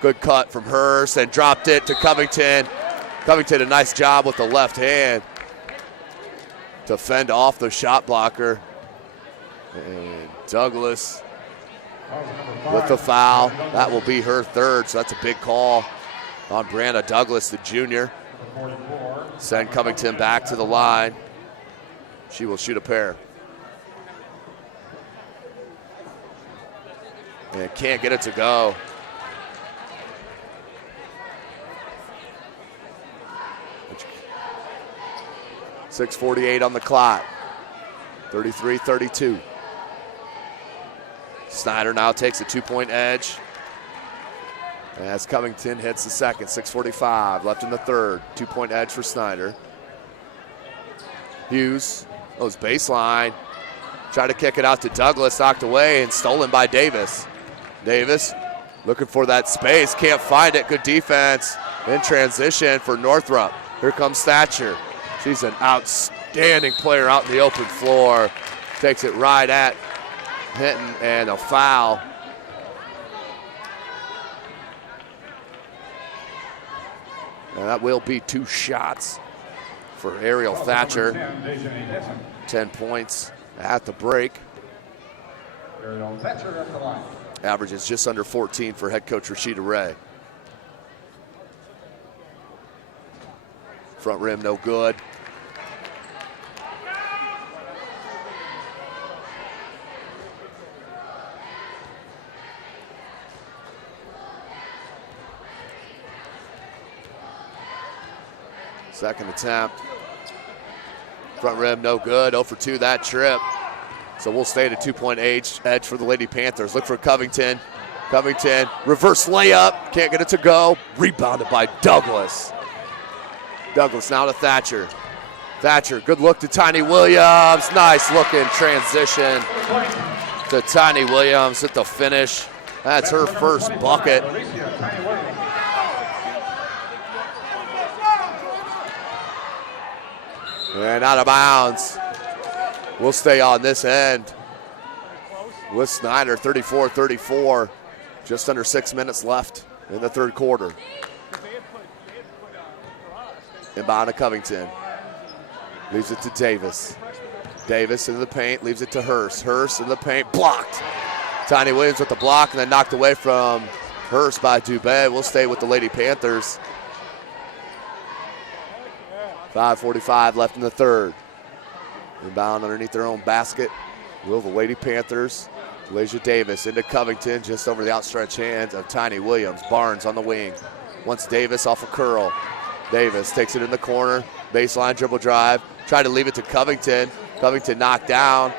Good cut from Hurst and dropped it to Covington. Covington, a nice job with the left hand to fend off the shot blocker. And Douglas with the foul. That will be her third, so that's a big call on Brianna Douglas, the junior. Send Covington back to the line. She will shoot a pair. And can't get it to go. .6:48 on the clock. 33-32. Snider now takes a 2-point edge. As Covington hits the second. 6:45 left in the third. 2-point edge for Snider. Hughes goes baseline. Tried to kick it out to Douglas. Knocked away and stolen by Davis. Davis looking for that space. Can't find it. Good defense in transition for Northrop. Here comes Thatcher. She's an outstanding player out in the open floor. Takes it right at Hinton and a foul. And that will be 2 shots for Ariel Thatcher. 10 points at the break. Ariel Thatcher at the line. Averages just under 14 for head coach Rashida Ray. Front rim no good. Second attempt. Front rim no good. 0 for 2 that trip. So we'll stay at a 2-point edge for the Lady Panthers. Look for Covington. Covington, reverse layup. Can't get it to go. Rebounded by Douglas. Douglas now to Thatcher. Thatcher, good look to Tiny Williams. Nice looking transition to Tiny Williams at the finish. That's her first bucket. And out of bounds. We'll stay on this end with Snider, 34-34. Just under 6 minutes left in the third quarter. Inbound to Covington. Leaves it to Davis. Davis into the paint, leaves it to Hurst. Hurst in the paint, blocked. Tiny Williams with the block and then knocked away from Hurst by Dubé. We'll stay with the Lady Panthers. 5:45 left in the third. Inbound underneath their own basket. Will the Lady Panthers. Lasia Davis into Covington, just over the outstretched hands of Tiny Williams. Barnes on the wing. Wants Davis off a curl. Davis takes it in the corner. Baseline dribble drive. Tried to leave it to Covington. Covington knocked down.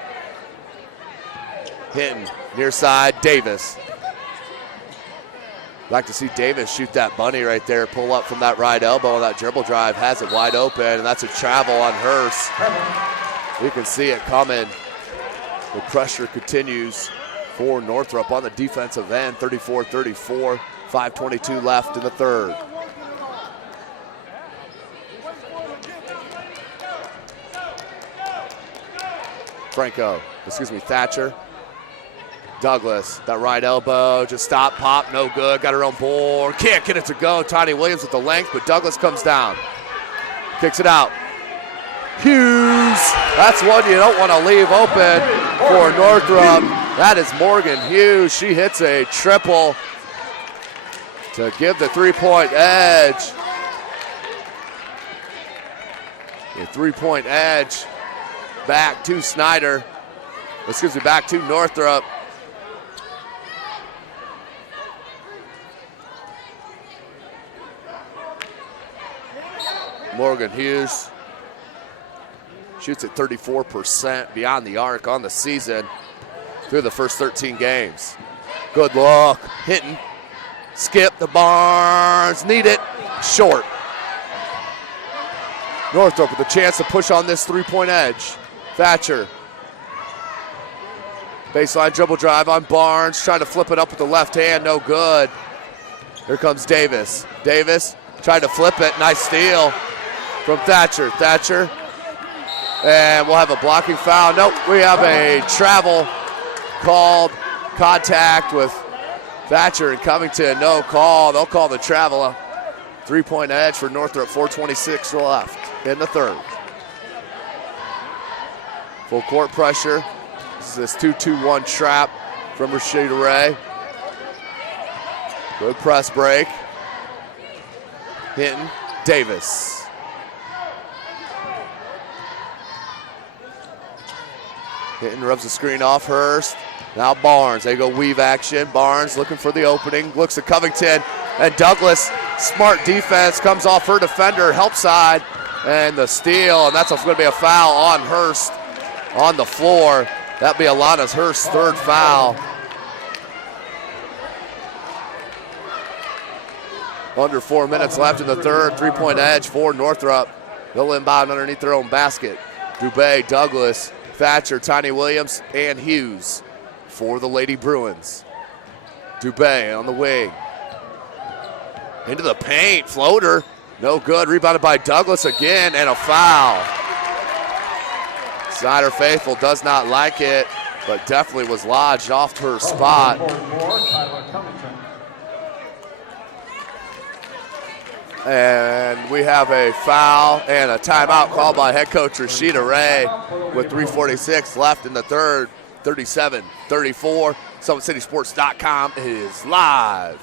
Hinton, near side, Davis. Like to see Davis shoot that bunny right there, pull up from that right elbow, and that dribble drive has it wide open, and that's a travel on Hurst. You can see it coming. The pressure continues for Northrop on the defensive end, 34-34, 5:22 left in the third. Thatcher. Douglas, that right elbow, just stop, pop, no good. Got her own board, can't get it to go. Tiny Williams with the length, but Douglas comes down. Kicks it out. Hughes, that's one you don't want to leave open for Northrop. That is Morgan Hughes. She hits a triple to give the 3-point edge. The 3-point edge back to Snider. Back to Northrop. Morgan Hughes shoots at 34% beyond the arc on the season through the first 13 games. Good look, Hinton, skip the Barnes, need it, short. Northrop with a chance to push on this 3-point edge. Thatcher. Baseline dribble drive on Barnes, trying to flip it up with the left hand, no good. Here comes Davis. Davis tried to flip it, nice steal from Thatcher. Thatcher, and we'll have a blocking foul. Nope, we have a travel called, contact with Thatcher and Covington, no call. They'll call the travel. 3-point edge for Northrop, 4:26 left in the third. Full court pressure. This is this 2-2-1 trap from Rashida Ray. Good press break. Hinton, Davis. Hinton rubs the screen off Hurst. Now Barnes, they go weave action. Barnes looking for the opening, looks at Covington, and Douglas, smart defense, comes off her defender, help side, and the steal, and that's going to be a foul on Hurst on the floor. That'll be Alana Hurst's third foul. Under 4 minutes left in the third. 3-point edge for Northrop. They'll inbound underneath their own basket. Dubé, Douglas, Thatcher, Tiny Williams, and Hughes for the Lady Bruins. Dubé on the wing. Into the paint, floater. No good, rebounded by Douglas again, and a foul. Snider faithful does not like it, but definitely was lodged off her spot. And we have a foul and a timeout called by head coach Rashida Ray with 3:46 left in the third. 37-34. SummitCitySports.com is live.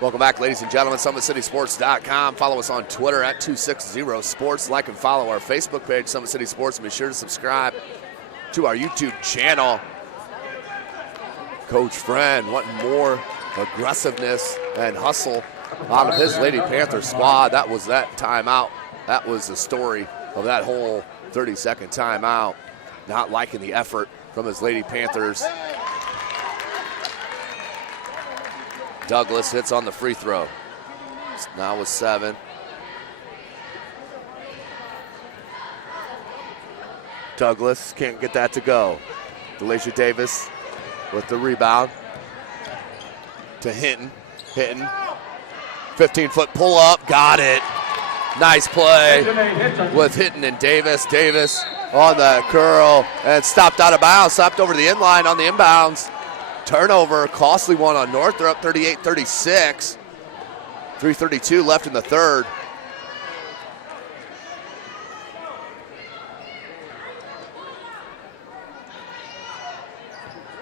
Welcome back, ladies and gentlemen. SummitCitySports.com. Follow us on Twitter at 260sports. Like and follow our Facebook page, Summit City Sports. And be sure to subscribe to our YouTube channel. Coach Friend wanting more aggressiveness and hustle out of his Lady Panther squad. That was that timeout. That was the story of that whole 30-second timeout. Not liking the effort from his Lady Panthers. Douglas hits on the free throw. Now with 7. Douglas can't get that to go. Delisha Davis with the rebound to Hinton. Hinton, 15-foot pull up, got it. Nice play with Hinton and Davis. Davis on the curl and stopped out of bounds, stopped over the inline on the inbounds. Turnover, costly one on Northrop, 38-36. 3:32 left in the third.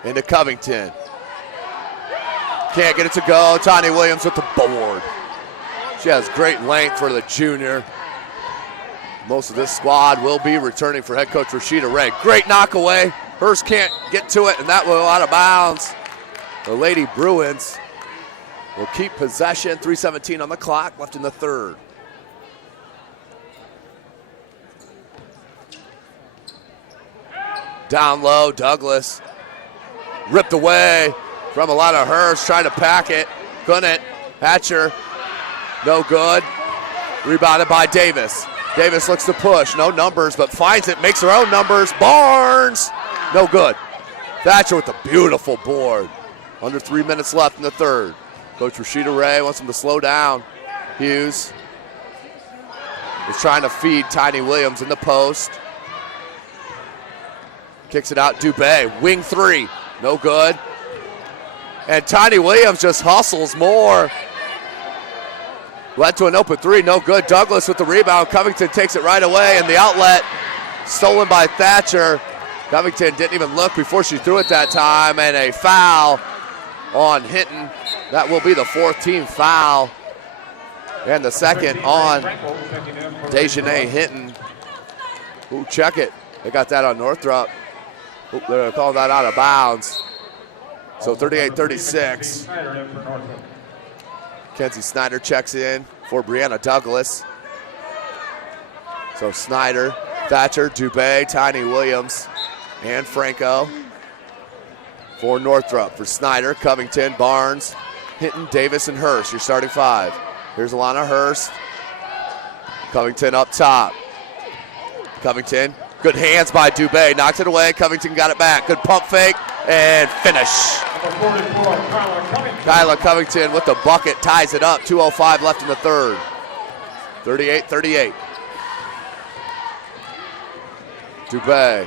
Into Covington. Can't get it to go. Tiny Williams with the board. She has great length for the junior. Most of this squad will be returning for head coach Rashida Ray. Great knockaway. Hurst can't get to it, and that will go out of bounds. The Lady Bruins will keep possession. 3:17 on the clock, left in the third. Down low, Douglas. Ripped away from a lot of Hurst, trying to pack it. Couldn't. Hatcher, no good. Rebounded by Davis. Davis looks to push, no numbers, but finds it, makes her own numbers. Barnes, no good. Thatcher with a beautiful board. Under 3 minutes left in the third. Coach Rashida Ray wants him to slow down. Hughes is trying to feed Tiny Williams in the post. Kicks it out, Dubé, wing three, no good. And Tiny Williams just hustles more. Led to an open three, no good. Douglas with the rebound. Covington takes it right away, and the outlet stolen by Thatcher. Covington didn't even look before she threw it that time, and a foul on Hinton. That will be the fourth team foul, and the second on Dejanay Hinton. Ooh, check it. They got that on Northrop. Ooh, they're going to call that out of bounds. So 38-36. Kenzie Snider checks in for Brianna Douglas. So Snider, Thatcher, Dubé, Tiny Williams, and Franco for Northrop. For Snider, Covington, Barnes, Hinton, Davis, and Hurst, your starting five. Here's Alana Hurst. Covington up top. Covington, good hands by Dubé, knocks it away. Covington got it back. Good pump fake and finish. Kyla Covington with the bucket, ties it up. 2:05 left in the third. 38-38. Dubé.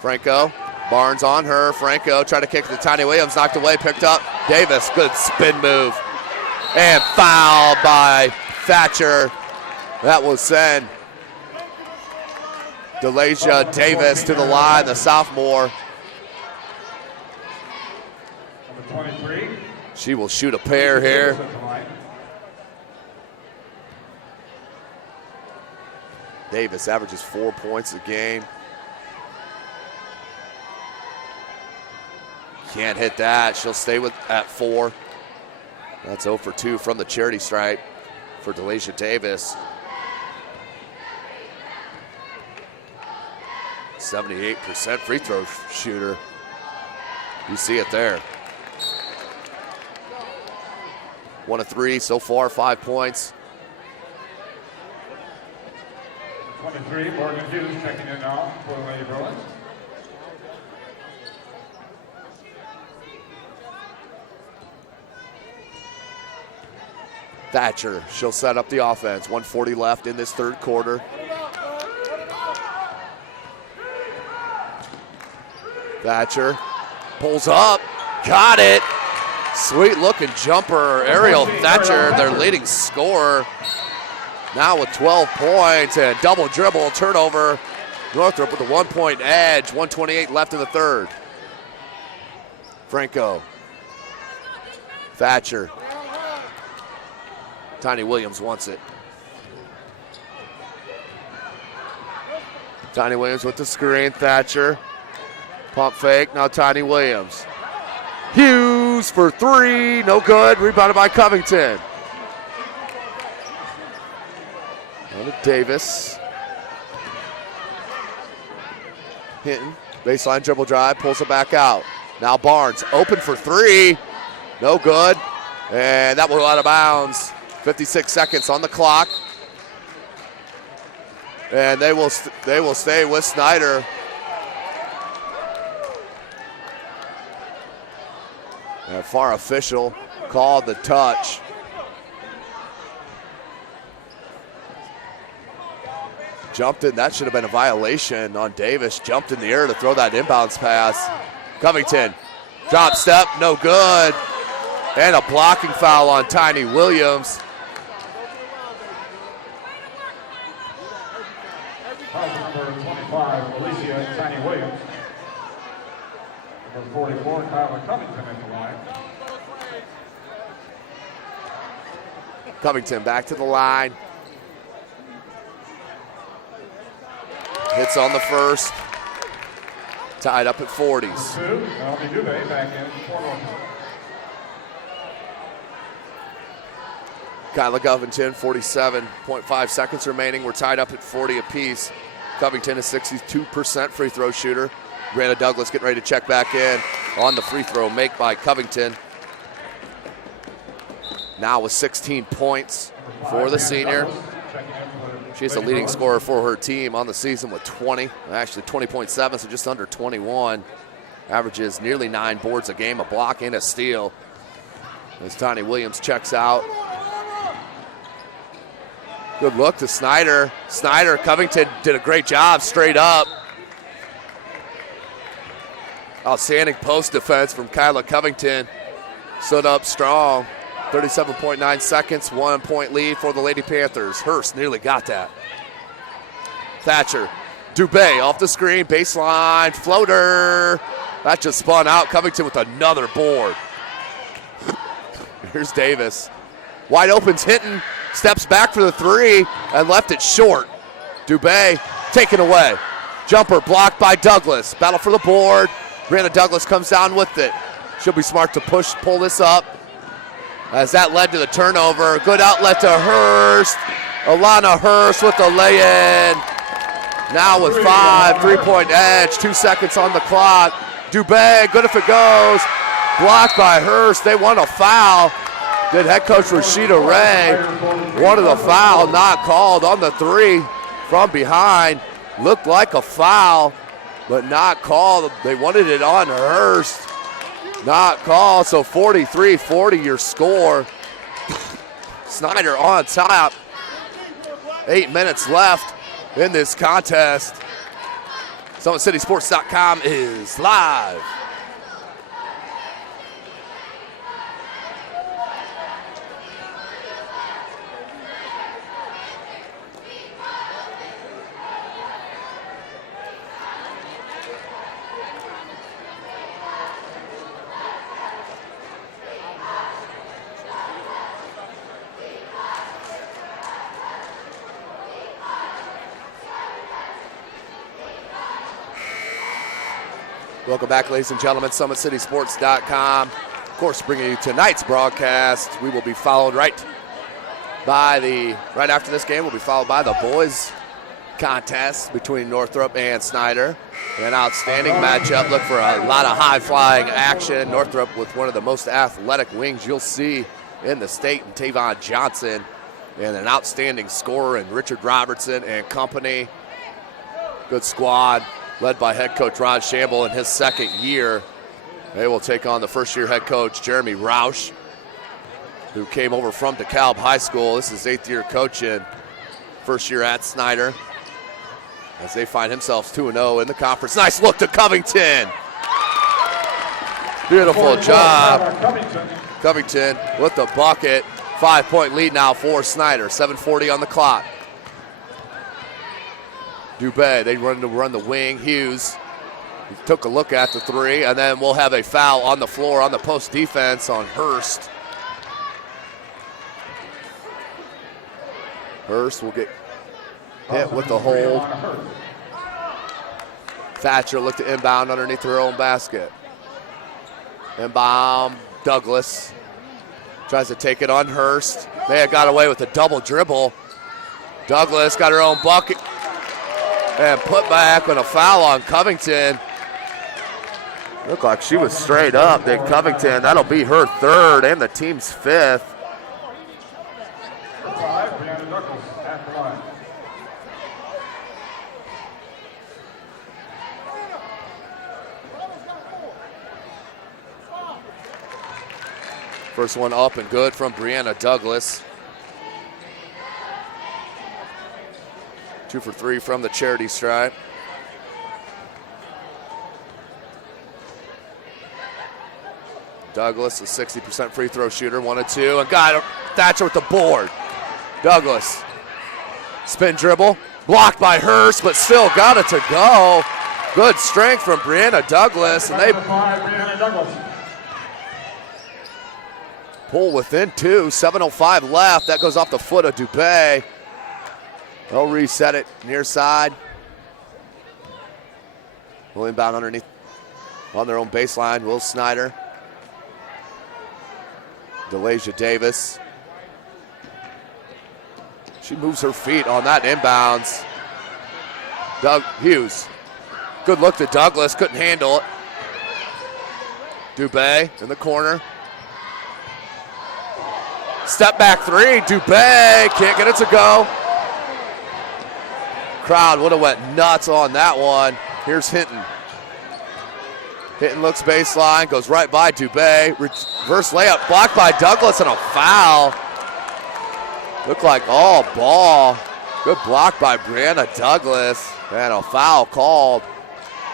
Franco. Barnes on her. Franco tried to kick to Tiny Williams. Knocked away. Picked up. Davis. Good spin move. And foul by Thatcher. That will send Delasia Davis to the line, the sophomore. Number 23. She will shoot a pair here. Davis averages 4 points a game. Can't hit that. She'll stay at 4. That's 0 for 2 from the charity stripe for Delasia Davis. 78% free throw shooter. You see it there. 1 of 3 so far, 5 points. 23, Morgan Hughes checking in now for the Lady Bruins. Thatcher, she'll set up the offense. 1:40 left in this third quarter. Thatcher pulls up, got it. Sweet looking jumper, Ariel Thatcher, their leading scorer. Now with 12 points and double dribble turnover. Northrop with a 1 point edge, 1:28 left in the third. Franco. Thatcher. Tiny Williams wants it. Tiny Williams with the screen, Thatcher. Pump fake, now Tiny Williams. Hughes for 3, no good, rebounded by Covington. Now to Davis. Hinton, baseline dribble drive, pulls it back out. Now Barnes, open for 3, no good, and that will go out of bounds. 56 seconds on the clock. And they will stay with Snider. And FAR official called the touch. Jumped in, that should have been a violation on Davis. Jumped in the air to throw that inbounds pass. Covington, drop step, no good. And a blocking foul on Tiny Williams. Number 25, Alicia Tiny Williams. Number 44, Kyla Covington at the line. Covington back to the line. Hits on the first. Tied up at 40s. Melanie Dubé back in for Northrop. Kyla Covington, 47.5 seconds remaining. We're tied up at 40 apiece. Covington is 62% free throw shooter. Brianna Douglas getting ready to check back in on the free throw make by Covington. Now with 16 points for the senior. She's the leading scorer for her team on the season with 20. Actually 20.7, so just under 21. Averages nearly 9 boards a game, a block and a steal. As Tiny Williams checks out. Good look to Snider. Snider, Covington did a great job straight up. Outstanding post defense from Kyla Covington. Stood up strong. 37.9 seconds, 1 point lead for the Lady Panthers. Hurst nearly got that. Thatcher, Dubé off the screen, baseline, floater. That just spun out. Covington with another board. Here's Davis. Wide open's Hinton. Steps back for the 3 and left it short. Dubé taken away. Jumper blocked by Douglas. Battle for the board. Brianna Douglas comes down with it. She'll be smart to pull this up as that led to the turnover. Good outlet to Hurst. Alana Hurst with the lay-in. Now with 5, 3-point edge, 2 seconds on the clock. Dubé, good if it goes. Blocked by Hurst. They want a foul. Did head coach Rashida Ray. Wanted a foul, not called on the 3 from behind. Looked like a foul, but not called. They wanted it on Hurst. Not called, so 43-40 your score. Snider on top. 8 minutes left in this contest. SummitCitySports.com is live. Welcome back, ladies and gentlemen, SummitCitySports.com. Of course, bringing you tonight's broadcast. We will be followed right after this game, we'll be followed by the boys contest between Northrop and Snider. An outstanding matchup. Look for a lot of high-flying action. Northrop with one of the most athletic wings you'll see in the state, and Tavon Johnson, and an outstanding scorer in Richard Robertson and company. Good squad, led by head coach Ron Shamble in his second year. They will take on the first-year head coach Jeremy Roush, who came over from DeKalb High School. This is 8th year coaching, first year at Snider, as they find themselves 2-0 in the conference. Nice look to Covington. Beautiful job. Covington with the bucket. 5-point lead now for Snider. 7:40 on the clock. Dubé, they run the wing. Hughes took a look at the three, and then we'll have a foul on the floor on the post defense on Hurst. Hurst will get hit with the hold. Thatcher looked to inbound underneath her own basket. Inbound, Douglas tries to take it on Hurst. They had got away with a double dribble. Douglas got her own bucket and put back with a foul on Covington. Looked like she was straight up. Then Covington, that'll be her third and the team's fifth. First one up and good from Brianna Douglas. 2 for 3 from the charity stripe. Douglas, a 60% free throw shooter, 1 and 2, and got Thatcher with the board. Douglas, spin dribble, blocked by Hurst, but still got it to go. Good strength from Brianna Douglas, and they pull within 2, 7:05 left. That goes off the foot of Dubé. They'll reset it near side. Will inbound underneath on their own baseline. Will Snider. DeLasia Davis. She moves her feet on that inbounds. Doug Hughes. Good look to Douglas. Couldn't handle it. Dubé in the corner. Step back three. Dubé can't get it to go. Crowd would have went nuts on that one. Here's Hinton. Hinton looks baseline, goes right by Dubé. Reverse layup blocked by Douglas and a foul. Looked like all ball. Good block by Brianna Douglas. And a foul called.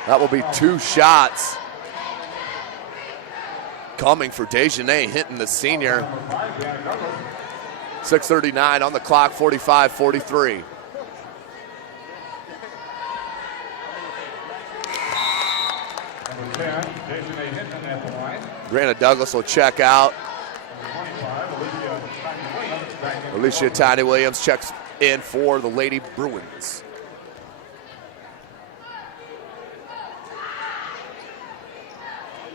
That will be 2 shots coming for Dejanay Hinton, the senior. 6:39 on the clock, 45-43. Brianna Douglas will check out. Alicia Tiny Williams checks in for the Lady Bruins.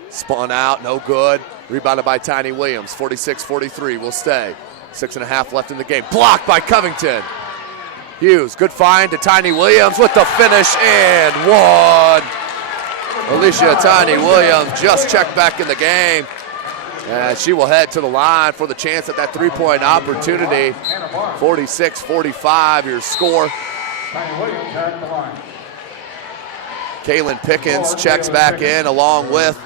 Spun out, no good. Rebounded by Tiny Williams. 46-43 will stay. 6.5 left in the game. Blocked by Covington. Hughes, good find to Tiny Williams with the finish and one. Alicia Tiny Williams just checked back in the game. And she will head to the line for the chance at that 3-point opportunity. 46-45, your score. Kaylin Pickens checks back in along with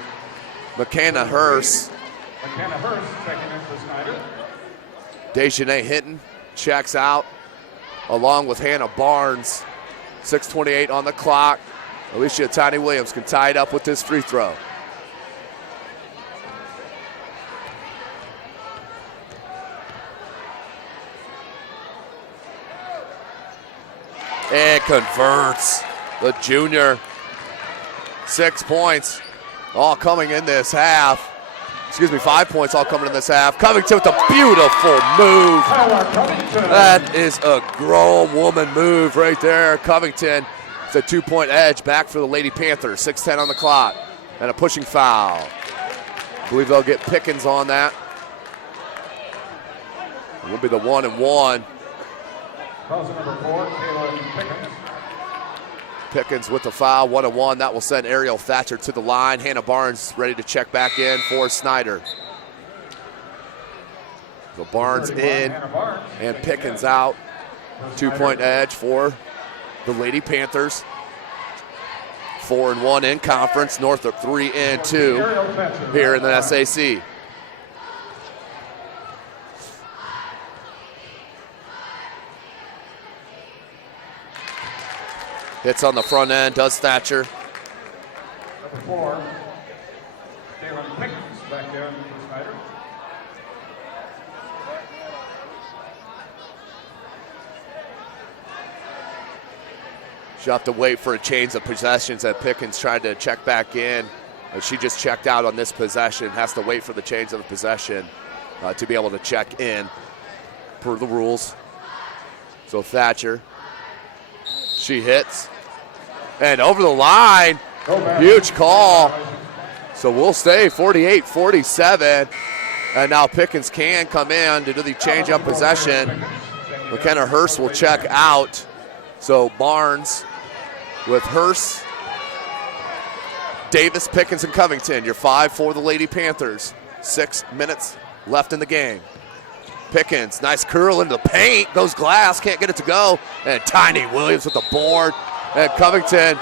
McKenna Hurst. McKenna Hurst checking in for Snider. Dejanay Hinton checks out along with Hannah Barnes. 6:28 on the clock. Alicia Tiny Williams can tie it up with this free throw. And converts the junior. 6 points all coming in this half. 5 points all coming in this half. Covington with a beautiful move. That is a grown woman move right there. Covington with a 2-point edge back for the Lady Panthers. 6:10 on the clock. And a pushing foul. I believe they'll get Pickens on that. It will be the 1-and-1. Fouls number 4, Taylor Pickens. Pickens with the foul, 1-and-1. That will send Ariel Thatcher to the line. Hannah Barnes ready to check back in for Snider. So Barnes in and Pickens out. 2-point edge for the Lady Panthers. 4-and-1 in conference. Northrop 3-and-2 here in the SAC. Hits on the front end, does Thatcher. Number 4, Taylor Pickens back in for Snider. She'll have to wait for a change of possessions that Pickens tried to check back in. She just checked out on this possession, has to wait for the change of the possession to be able to check in per the rules. So Thatcher, she hits. And over the line, huge call. So we'll stay 48-47. And now Pickens can come in to do the change up possession. McKenna Hurst will check out. So Barnes with Hurst, Davis, Pickens, and Covington. Your 5 for the Lady Panthers. 6 minutes left in the game. Pickens, nice curl into the paint. Goes glass, can't get it to go. And Tiny Williams with the board. And Covington,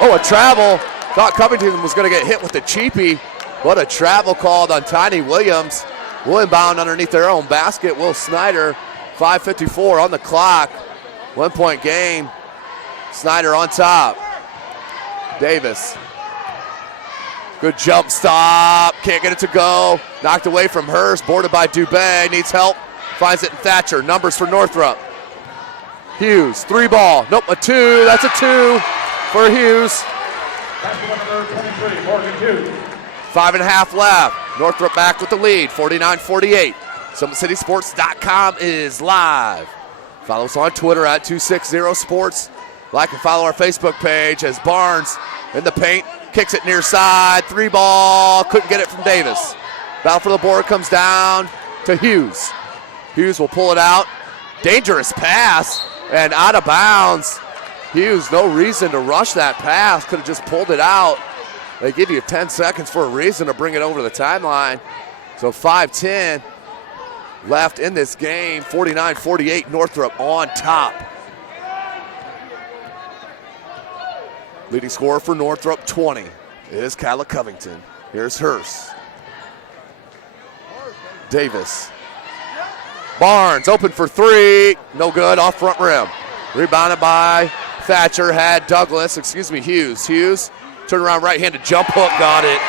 a travel. Thought Covington was going to get hit with the cheapie. What a travel called on Tiny Williams. Will inbound underneath their own basket. Will Snider, 5:54 on the clock. 1-point game. Snider on top. Davis. Good jump stop. Can't get it to go. Knocked away from Hurst. Boarded by Dubé. Needs help. Finds it in Thatcher. Numbers for Northrop. Hughes. 3-ball. Nope, a 2. That's a 2 for Hughes. Number 23, Morgan Hughes. 5.5 left. Northrop back with the lead. 49-48. SummitCitySports.com is live. Follow us on Twitter at 260sports. Like and follow our Facebook page as Barnes in the paint. Kicks it near side. 3-ball. Couldn't get it from Davis. Battle for the board comes down to Hughes. Hughes will pull it out. Dangerous pass and out of bounds. Hughes, no reason to rush that pass. Could have just pulled it out. They give you 10 seconds for a reason to bring it over the timeline. So 5:10 left in this game. 49-48, Northrop on top. Leading scorer for Northrop, 20, is Kyla Covington. Here's Hurst. Davis. Barnes open for 3. No good, off front rim. Rebounded by Thatcher, had Hughes. Hughes, turn around right-handed jump hook, got it.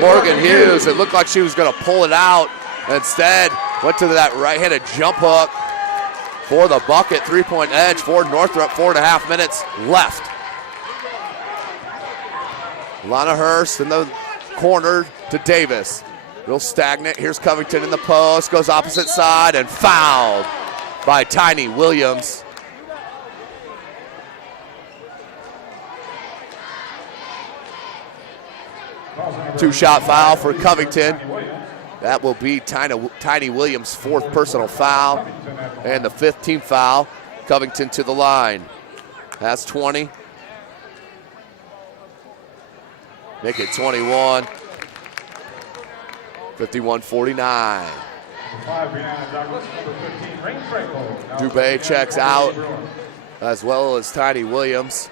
Morgan Hughes, it looked like she was gonna pull it out. Instead, went to that right-handed jump hook for the bucket. 3-point edge for Northrop, 4.5 minutes left. Lana Hurst in the corner to Davis. Real stagnant. Here's Covington in the post. Goes opposite side and fouled by Tiny Williams. Two-shot foul for Covington. That will be Tiny Williams' 4th personal foul and the 5th team foul. Covington to the line. That's 20. Make it 21. 51-49. Dubé checks out, as well as Tiny Williams.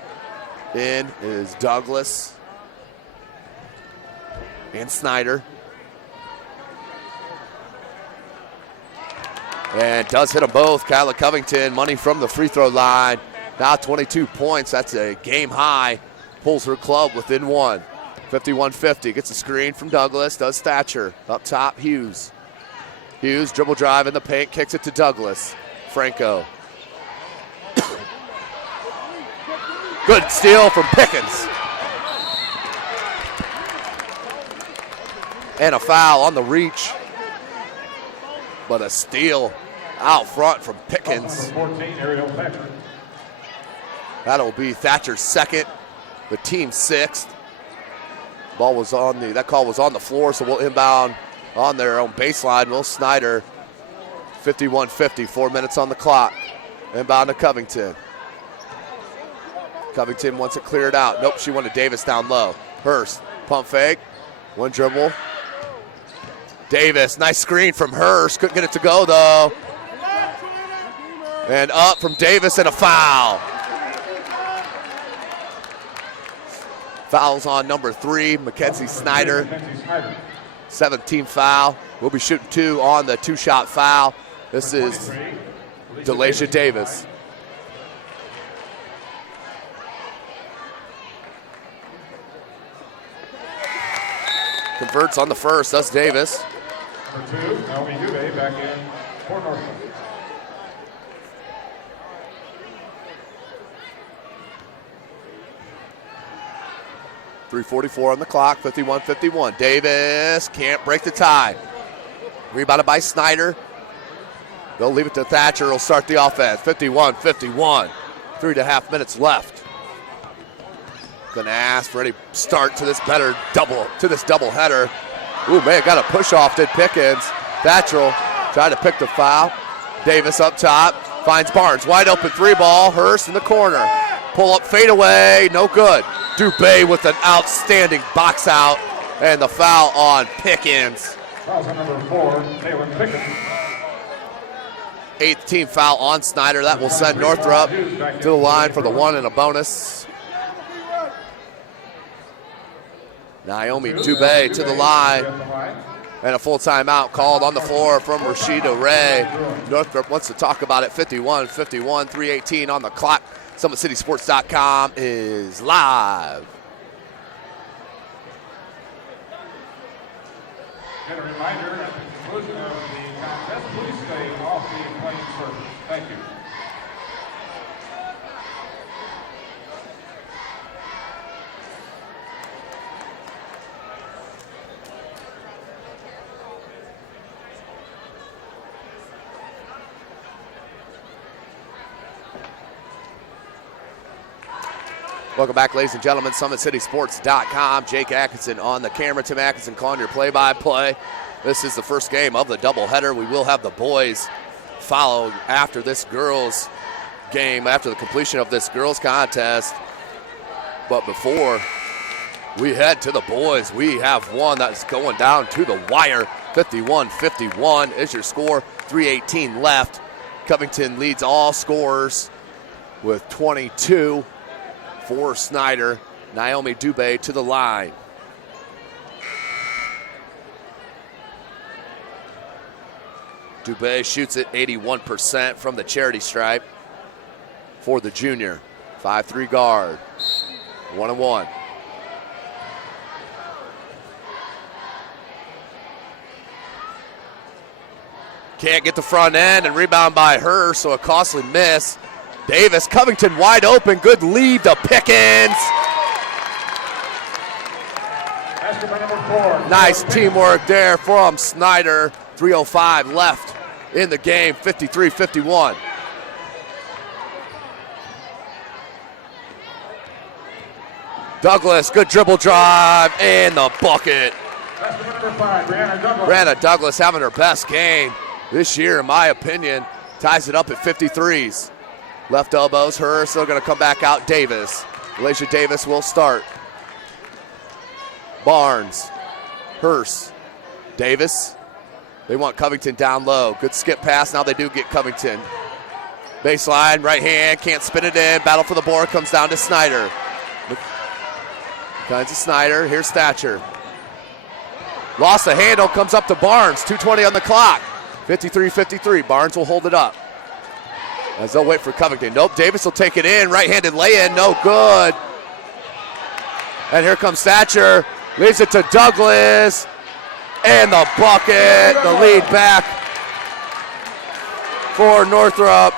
In is Douglas and Snider. And does hit them both. Kyla Covington, money from the free throw line. Now 22 points. That's a game high. Pulls her club within one. 51-50. Gets a screen from Douglas. Does Thatcher. Up top, Hughes. Hughes, dribble drive in the paint. Kicks it to Douglas. Franco. Good steal from Pickens. And a foul on the reach. But a steal out front from Pickens. 14, Ariel Thatcher. That'll be Thatcher's second, the team's sixth. Ball was on that call was on the floor, so we'll inbound on their own baseline. Will Snider, 51-50, 4 minutes on the clock. Inbound to Covington. Covington wants it cleared out. Nope, she wanted Davis down low. Hurst, pump fake, one dribble. Davis, nice screen from Hurst. Couldn't get it to go though. And up from Davis and a foul. Fouls on number 3, Mackenzie Snider. 17th foul. We'll be shooting 2 on the 2-shot foul. This is DeLacia Davis. Converts on the first, that's Davis. Number 2, Naomi Dubé back in for Northrop. .344 on the clock, 51-51. Davis can't break the tie. Rebounded by Snider. They'll leave it to Thatcher. He'll start the offense. 51-51. 3.5 minutes left. Gonna ask for any start to this double header. Ooh, man, got a push off, did Pickens. Thatcher tried to pick the foul. Davis up top, finds Barnes. Wide open 3-ball, Hurst in the corner. Pull up, fade away, no good. Dubé with an outstanding box out, and the foul on Pickens. Foul's on number 4, Taylor Pickens. 8th team foul on Snider. That will send Northrop to the line for the 1 and a bonus. Naomi Dubé to the line. And a full timeout called on the floor from Rashida Ray. Northrop wants to talk about it. 51-51, 3:18 on the clock. SummitCitySports.com is live. And a reminder, at the conclusion of the contest, please stay off the playing surface. Thank you. Welcome back, ladies and gentlemen. SummitCitySports.com. Jake Atkinson on the camera. Tim Atkinson calling your play-by-play. This is the first game of the doubleheader. We will have the boys follow after this girls game, after the completion of this girls contest. But before we head to the boys, we have one that's going down to the wire. 51-51 is your score. 3:18 left. Covington leads all scorers with 22. For Snider, Naomi Dubé to the line. Dubé shoots it 81% from the charity stripe for the junior. 5'3" guard. 1-1. Can't get the front end, and rebound by her, so a costly miss. Davis, Covington wide open, good lead to Pickens. Nice teamwork there from Snider. 3:05 left in the game, 53-51. Douglas, good dribble drive, and the bucket. Brianna Douglas having her best game this year, in my opinion. Ties it up at 53s. Left elbows, Hurst, still going to come back out. Davis. DeLacia Davis will start. Barnes. Hurst. Davis. They want Covington down low. Good skip pass. Now they do get Covington. Baseline, right hand, can't spin it in. Battle for the board comes down to Snider. Comes to Snider. Here's Thatcher. Lost the handle, comes up to Barnes. 2:20 on the clock. 53-53. Barnes will hold it up as they'll wait for Covington. Nope, Davis will take it in. Right-handed lay-in, no good. And here comes Thatcher. Leaves it to Douglas. And the bucket, the lead back for Northrop.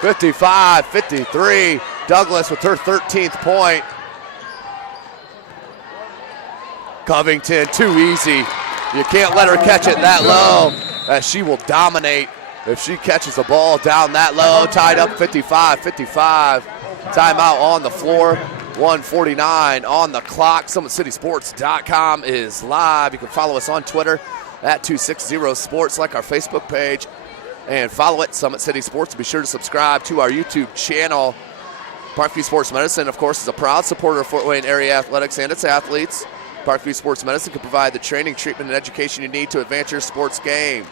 55-53. Douglas with her 13th point. Covington, too easy. You can't let her catch it that low, as she will dominate if she catches the ball down that low. Tied up 55-55. Timeout on the floor. 1:49 on the clock. SummitCitySports.com is live. You can follow us on Twitter at 260sports, like our Facebook page, and follow it, Summit City Sports. Be sure to subscribe to our YouTube channel. Parkview Sports Medicine, of course, is a proud supporter of Fort Wayne area athletics and its athletes. Parkview Sports Medicine can provide the training, treatment, and education you need to advance your sports game.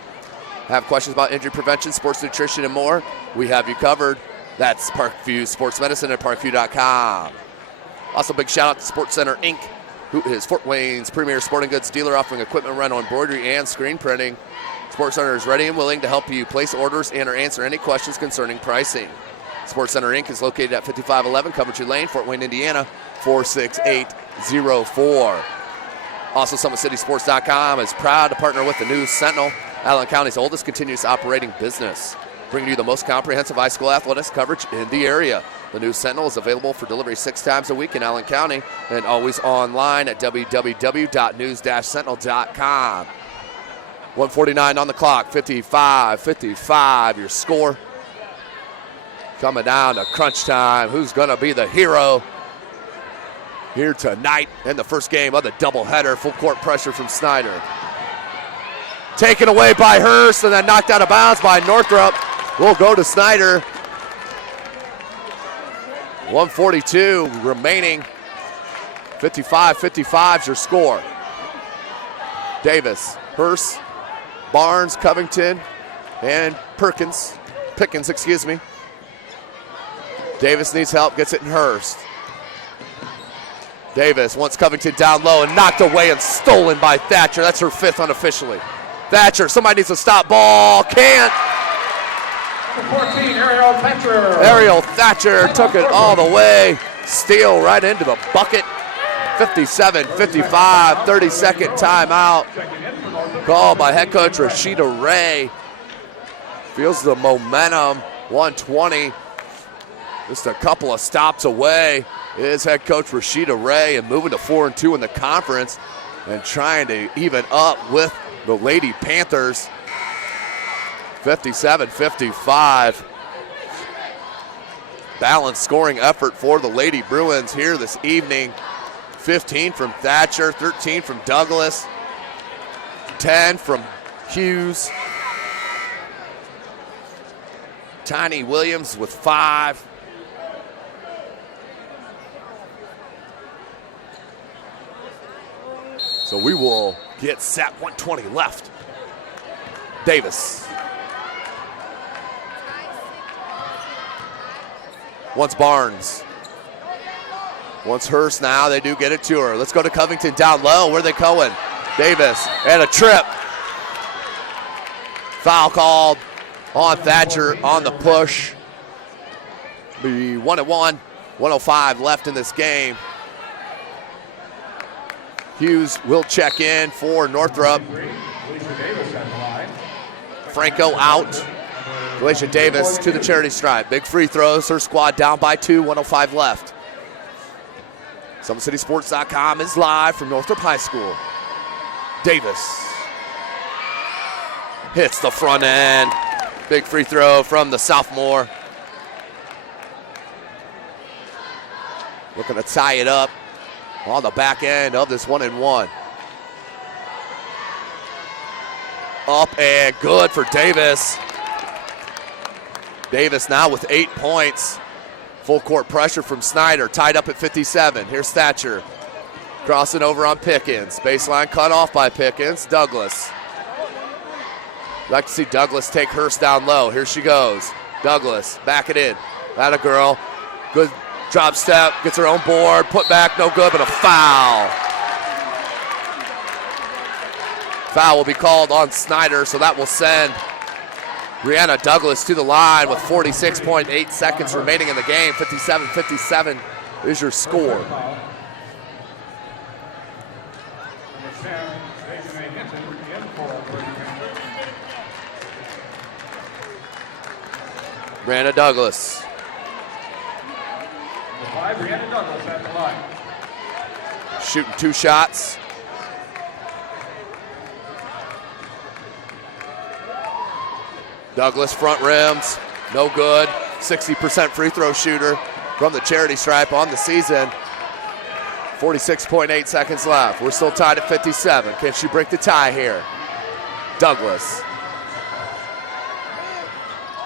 Have questions about injury prevention, sports nutrition, and more? We have you covered. That's Parkview Sports Medicine at parkview.com. Also, big shout out to Sports Center Inc., who is Fort Wayne's premier sporting goods dealer, offering equipment rental, embroidery, and screen printing. Sports Center is ready and willing to help you place orders and or answer any questions concerning pricing. Sports Center Inc. is located at 5511 Coventry Lane, Fort Wayne, Indiana, 46804. Also, SummitCitySports.com is proud to partner with the News Sentinel, Allen County's oldest continuous operating business, bringing you the most comprehensive high school athletics coverage in the area. The News Sentinel is available for delivery 6 times a week in Allen County and always online at www.news-sentinel.com. 1:49 on the clock, 55-55 your score. Coming down to crunch time. Who's going to be the hero here tonight in the first game of the doubleheader? Full court pressure from Snider. Taken away by Hurst and then knocked out of bounds by Northrop. Will go to Snider. 1:42 remaining. 55-55 is your score. Davis, Hurst, Barnes, Covington, and Pickens, excuse me. Davis needs help, gets it in Hurst. Davis wants Covington down low and knocked away and stolen by Thatcher. That's her 5th unofficially. Thatcher, somebody needs to stop ball. Can't. 14, Ariel Thatcher. Ariel Thatcher took it all the way. Steal right into the bucket. 57-55, 30-second timeout. Called by head coach Rashida Ray. Feels the momentum. 120. Just a couple of stops away is head coach Rashida Ray, and moving to 4-2 in the conference and trying to even up with the Lady Panthers. 57-55. Balanced scoring effort for the Lady Bruins here this evening. 15 from Thatcher, 13 from Douglas, 10 from Hughes. Tiny Williams with 5. So we will get set. 120 left. Davis. Wants Barnes. Wants Hurst now. They do get it to her. Let's go to Covington down low. Where are they going? Davis and a trip. Foul called on Thatcher on the push. Be 1-1. 1:05 left in this game. Hughes will check in for Northrop. Franco out. Glacia Davis to the charity stripe. Big free throws. Her squad down by 2. 1:05 left. SummitCitySports.com is live from Northrop High School. Davis hits the front end. Big free throw from the sophomore. Looking to tie it up on the back end of this 1-and-1. Up and good for Davis. Davis now with 8 points. Full court pressure from Snider, tied up at 57. Here's Thatcher. Crossing over on Pickens. Baseline cut off by Pickens. Douglas. Like to see Douglas take Hurst down low. Here she goes. Douglas, back it in. That a girl. Good drop step, gets her own board. Put back, no good, but a foul. Foul will be called on Snider, so that will send Brianna Douglas to the line with 46.8 seconds remaining in the game. 57-57 is your score. Number 10, Stacey Hinton, in for Brady Panther. Brianna Douglas. Number 5, Brianna Douglas at the line. Shooting 2 shots. Douglas front rims, no good. 60% free throw shooter from the charity stripe on the season. 46.8 seconds left. We're still tied at 57. Can she break the tie here? Douglas.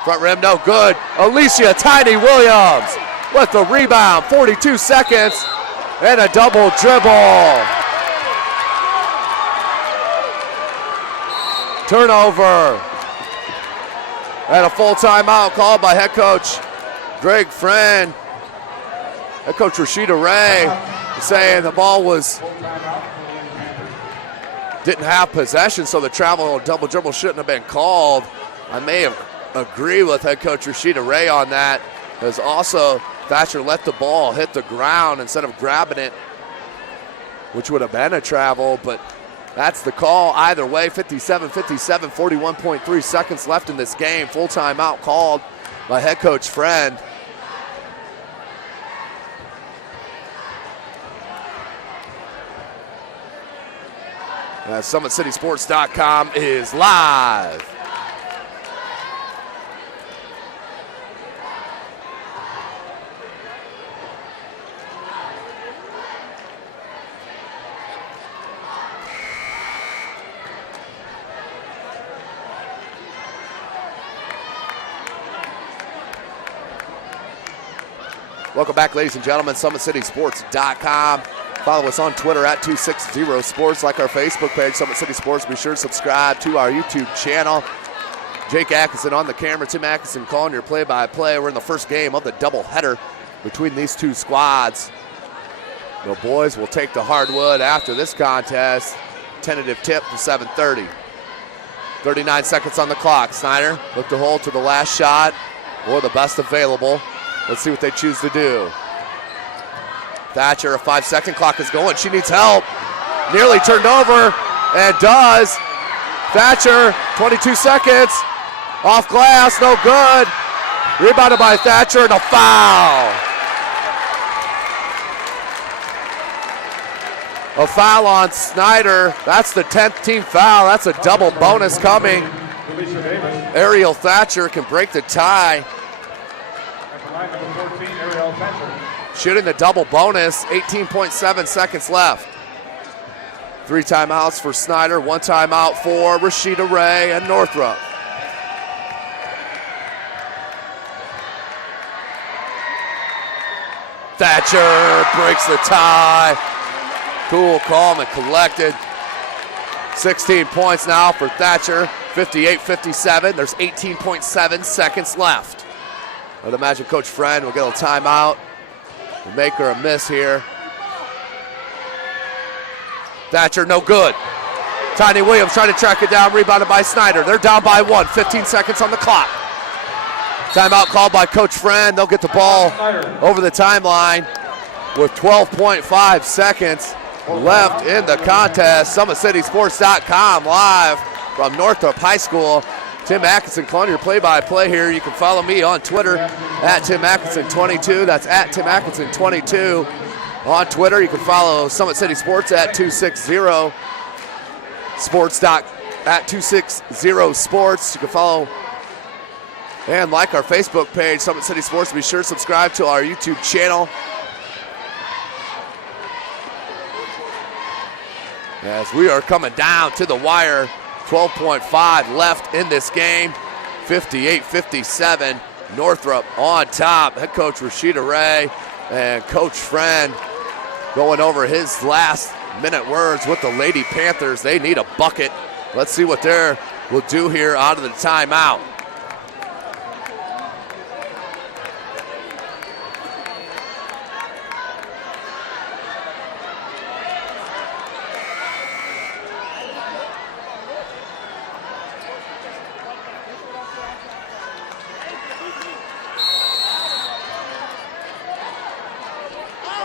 Front rim, no good. Alicia Tiny Williams with the rebound. 42 seconds and a double dribble. Turnover. And a full timeout called by head coach Greg Friend. Head coach Rashida Ray saying the ball didn't have possession, so the travel double dribble shouldn't have been called. I may have agreed with head coach Rashida Ray on that, as also Thatcher let the ball hit the ground instead of grabbing it, which would have been a travel, but that's the call either way. 57-57, 41.3 seconds left in this game. Full timeout called by head coach Friend. SummitCitySports.com is live. Welcome back, ladies and gentlemen. SummitCitySports.com. Follow us on Twitter at 260sports. Like our Facebook page, Summit City Sports. Be sure to subscribe to our YouTube channel. Jake Atkinson on the camera. Tim Atkinson calling your play-by-play. We're in the first game of the doubleheader between these two squads. The boys will take the hardwood after this contest. Tentative tip to 7:30. 39 seconds on the clock. Snider look to hold to the last shot or the best available. Let's see what they choose to do. Thatcher, a 5-second clock is going. She needs help. Nearly turned over and does. Thatcher, 22 seconds. Off glass, no good. Rebounded by Thatcher and a foul. A foul on Snider. That's the 10th team foul. That's a double bonus coming. Ariel Thatcher can break the tie. Shooting the double bonus, 18.7 seconds left. 3 timeouts for Snider, 1 timeout for Rashida Ray and Northrop. Thatcher breaks the tie. Cool, calm, and collected. 16 points now for Thatcher, 58-57. There's 18.7 seconds left. I'd imagine Coach Friend will get a timeout and make her a miss here. Thatcher, no good. Tiny Williams trying to track it down, rebounded by Snider. They're down by 1, 15 seconds on the clock. Timeout called by Coach Friend. They'll get the ball over the timeline with 12.5 seconds left in the contest. SummitCitySports.com live from Northrop High School. Tim Atkinson calling your play-by-play here. You can follow me on Twitter at Tim Atkinson22. That's at Tim Atkinson22 on Twitter. You can follow Summit City Sports at 260 Sports. At 260 Sports. You can follow and like our Facebook page, Summit City Sports. Be sure to subscribe to our YouTube channel. As we are coming down to the wire. 12.5 left in this game. 58-57. Northrop on top. Head coach Rashida Ray and Coach Friend going over his last minute words with the Lady Panthers. They need a bucket. Let's see what they will do here out of the timeout.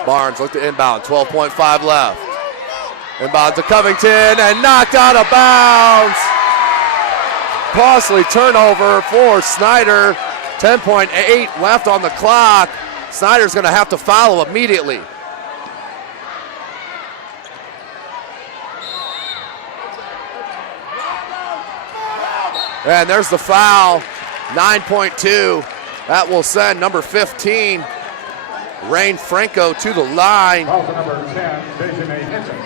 Barnes looked to inbound, 12.5 left. Inbound to Covington and knocked out of bounds. Costly turnover for Snider. 10.8 left on the clock. Snider's going to have to foul immediately. And there's the foul, 9.2. That will send number 15, Rain Franco, to the line. Foul to number 10, Benjamin Hinton.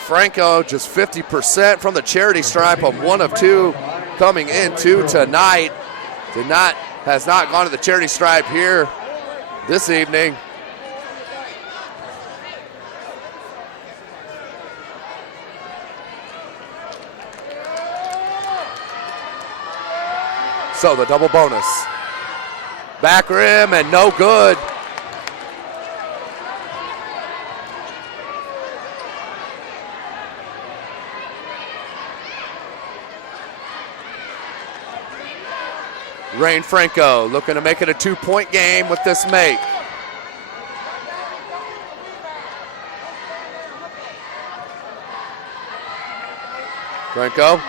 Franco just 50% from the charity stripe of 1 of 2 coming into tonight. Has not gone to the charity stripe here this evening. So the double bonus. Back rim and no good. Rain Franco looking to make it a 2-point game with this make. Franco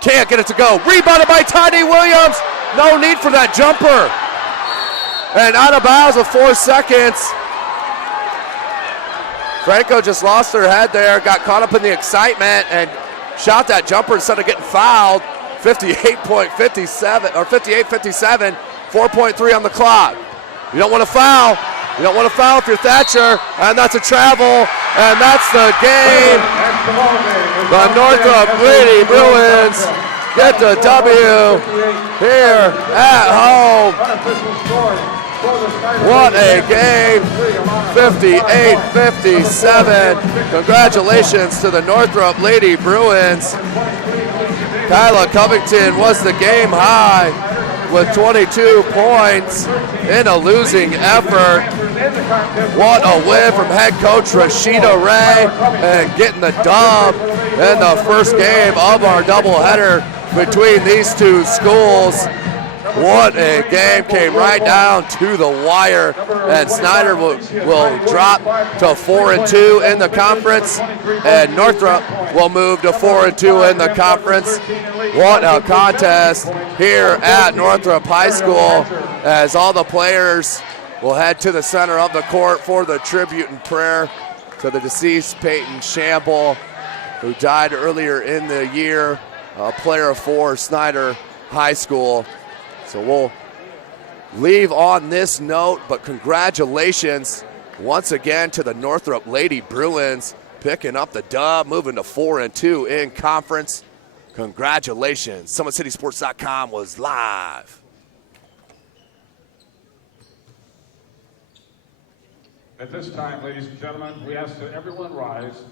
can't get it to go. Rebounded by Tiny Williams. No need for that jumper. And out of bounds with 4 seconds. Franco just lost her head there, got caught up in the excitement and shot that jumper instead of getting fouled. 58.57 or 58-57, 4.3 on the clock. You don't want to foul. You don't want to foul if you're Thatcher, and that's a travel, and that's the game. The Northrop Lady Bruins get the W here at home. What a game, 58-57. Congratulations to the Northrop Lady Bruins. Kyla Covington was the game high with 22 points in a losing effort. What a win from head coach Rashida Ray and getting the dub in the first game of our doubleheader between these two schools. What a game, came right down to the wire, and Snider will drop to 4-2 in the conference, and Northrop will move to 4-2 in the conference. What a contest here at Northrop High School, as all the players will head to the center of the court for the tribute and prayer to the deceased Peyton Shamble, who died earlier in the year, a player for Snider High School. So we'll leave on this note, but congratulations once again to the Northrop Lady Bruins picking up the dub, moving to 4-2 in conference. Congratulations. SummitCitySports.com was live. At this time, ladies and gentlemen, we ask that everyone rise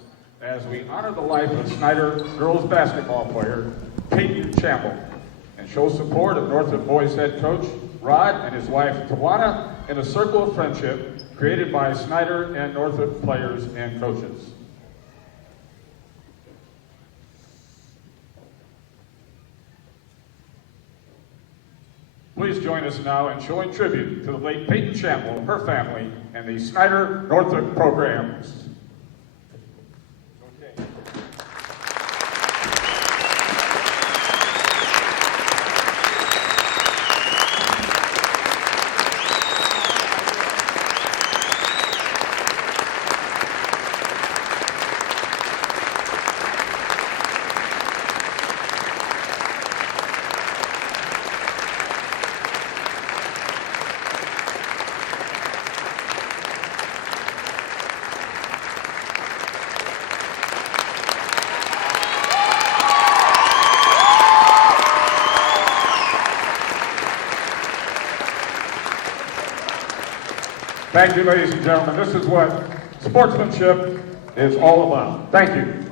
as we honor the life of Snider girls basketball player Peyton Shamble, and show support of Northrop boys head coach Rod and his wife Tawana in a circle of friendship created by Snider and Northrop players and coaches. Please join us now in showing tribute to the late Peyton Shamble, her family, and the Snider Northrop programs. Thank you, ladies and gentlemen. This is what sportsmanship is all about. Thank you.